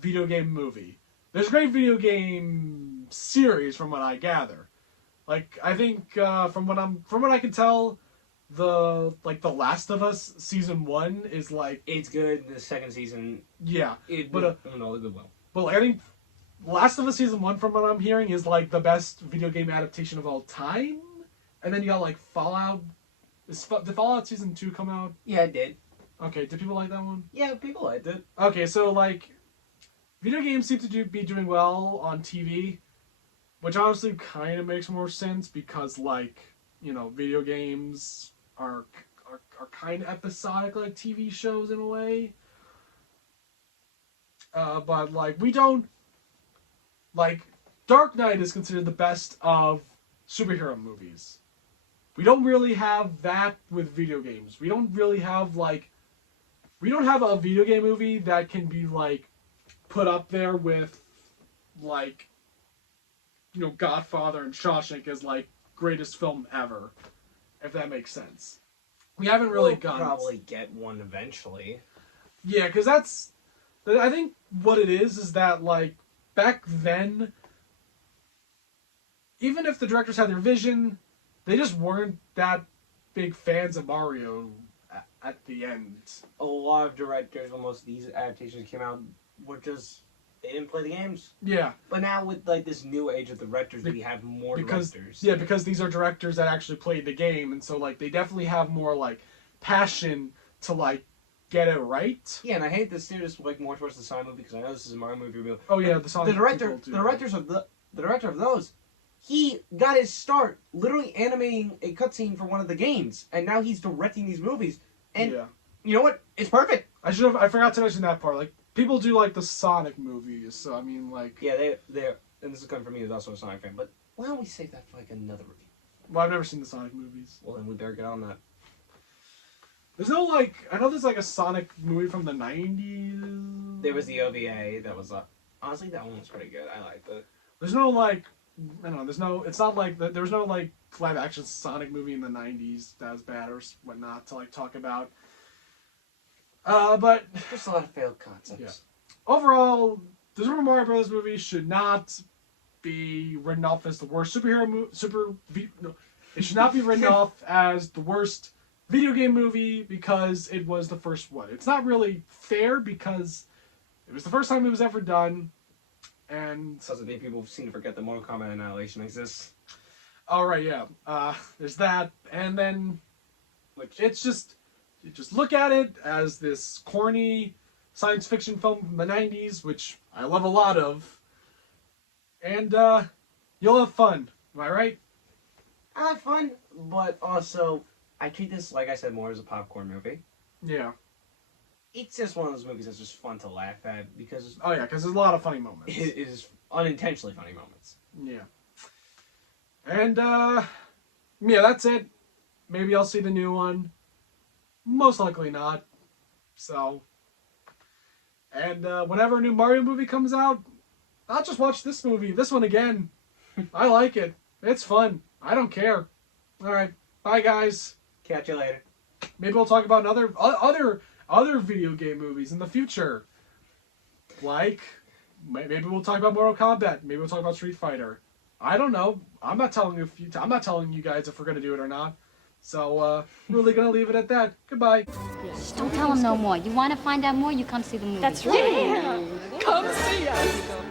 video game movie. There's a great video game series, from what I gather. Like, I think from what I can tell, the Last of Us season 1 is like, it's good. The second season, yeah, it but did well. But like, I think Last of Us season 1, from what I'm hearing, is like the best video game adaptation of all time. And then you got like Fallout. Did Fallout season 2 come out? Yeah, it did. Okay, did people like that one? Yeah, people liked it. Okay, so like, video games seem to be doing well on TV, which honestly kind of makes more sense, because like, video games are kind of episodic like TV shows in a way. But like, we don't, like, Dark Knight is considered the best of superhero movies. We don't really have that with video games. We don't have a video game movie that can be like put up there with like, Godfather and Shawshank as like greatest film ever, if that makes sense. We haven't really We'll probably get one eventually. Yeah, because I think what it is that like back then, even if the directors had their vision, they just weren't that big fans of Mario at the end. A lot of directors, when most of these adaptations came out, they didn't play the games. Yeah. But now with like this new age of directors, we have more directors. Yeah, because these are directors that actually played the game, and so like they definitely have more like passion to like get it right. Yeah, and I hate to steer this like more towards the Sonic movie, because I know this is a Mario movie. Oh yeah, the Sonic. The director of those, he got his start literally animating a cutscene for one of the games, and now he's directing these movies. And you know what? It's perfect. I forgot to mention that part. Like, people do like the Sonic movies, so I mean, like. Yeah, they're and this is coming from me, who's also a Sonic fan. But why don't we save that for like another review? Well, I've never seen the Sonic movies. Well, then we better get on that. There's no like, I know there's like a Sonic movie from the 90s. There was the OVA that was honestly, that one was pretty good. I liked it. There's no like, I don't know. It's not like there was no like live action Sonic movie in the 90s that was bad or whatnot to like talk about. But just a lot of failed concepts. Yeah. Overall, the Super Mario Bros. Movie should not be written off as the worst superhero movie. It should not be written off as the worst video game movie because it was the first one. It's not really fair because it was the first time it was ever done, and Suddenly people seem to forget that Mortal Kombat Annihilation exists. All right, yeah. There's that, and then it's just you just look at it as this corny science fiction film from the 90s, which I love a lot of, and you'll have fun. Am I right? I have fun, but also I treat this, like I said, more as a popcorn movie. Yeah. It's just one of those movies that's just fun to laugh at because... Oh, yeah, because there's a lot of funny moments. It is unintentionally funny moments. Yeah. And, yeah, that's it. Maybe I'll see the new one. Most likely not. So... And whenever a new Mario movie comes out, I'll just watch this one again. I like it. It's fun. I don't care. All right. Bye, guys. Catch you later. Maybe we'll talk about other video game movies in the future. Like, maybe we'll talk about Mortal Kombat. Maybe we'll talk about Street Fighter. I don't know. I'm not telling you guys if we're gonna do it or not. So, really gonna leave it at that. Goodbye. Don't tell him no more. You want to find out more, you come see the movie. That's right. Yeah. Come see us.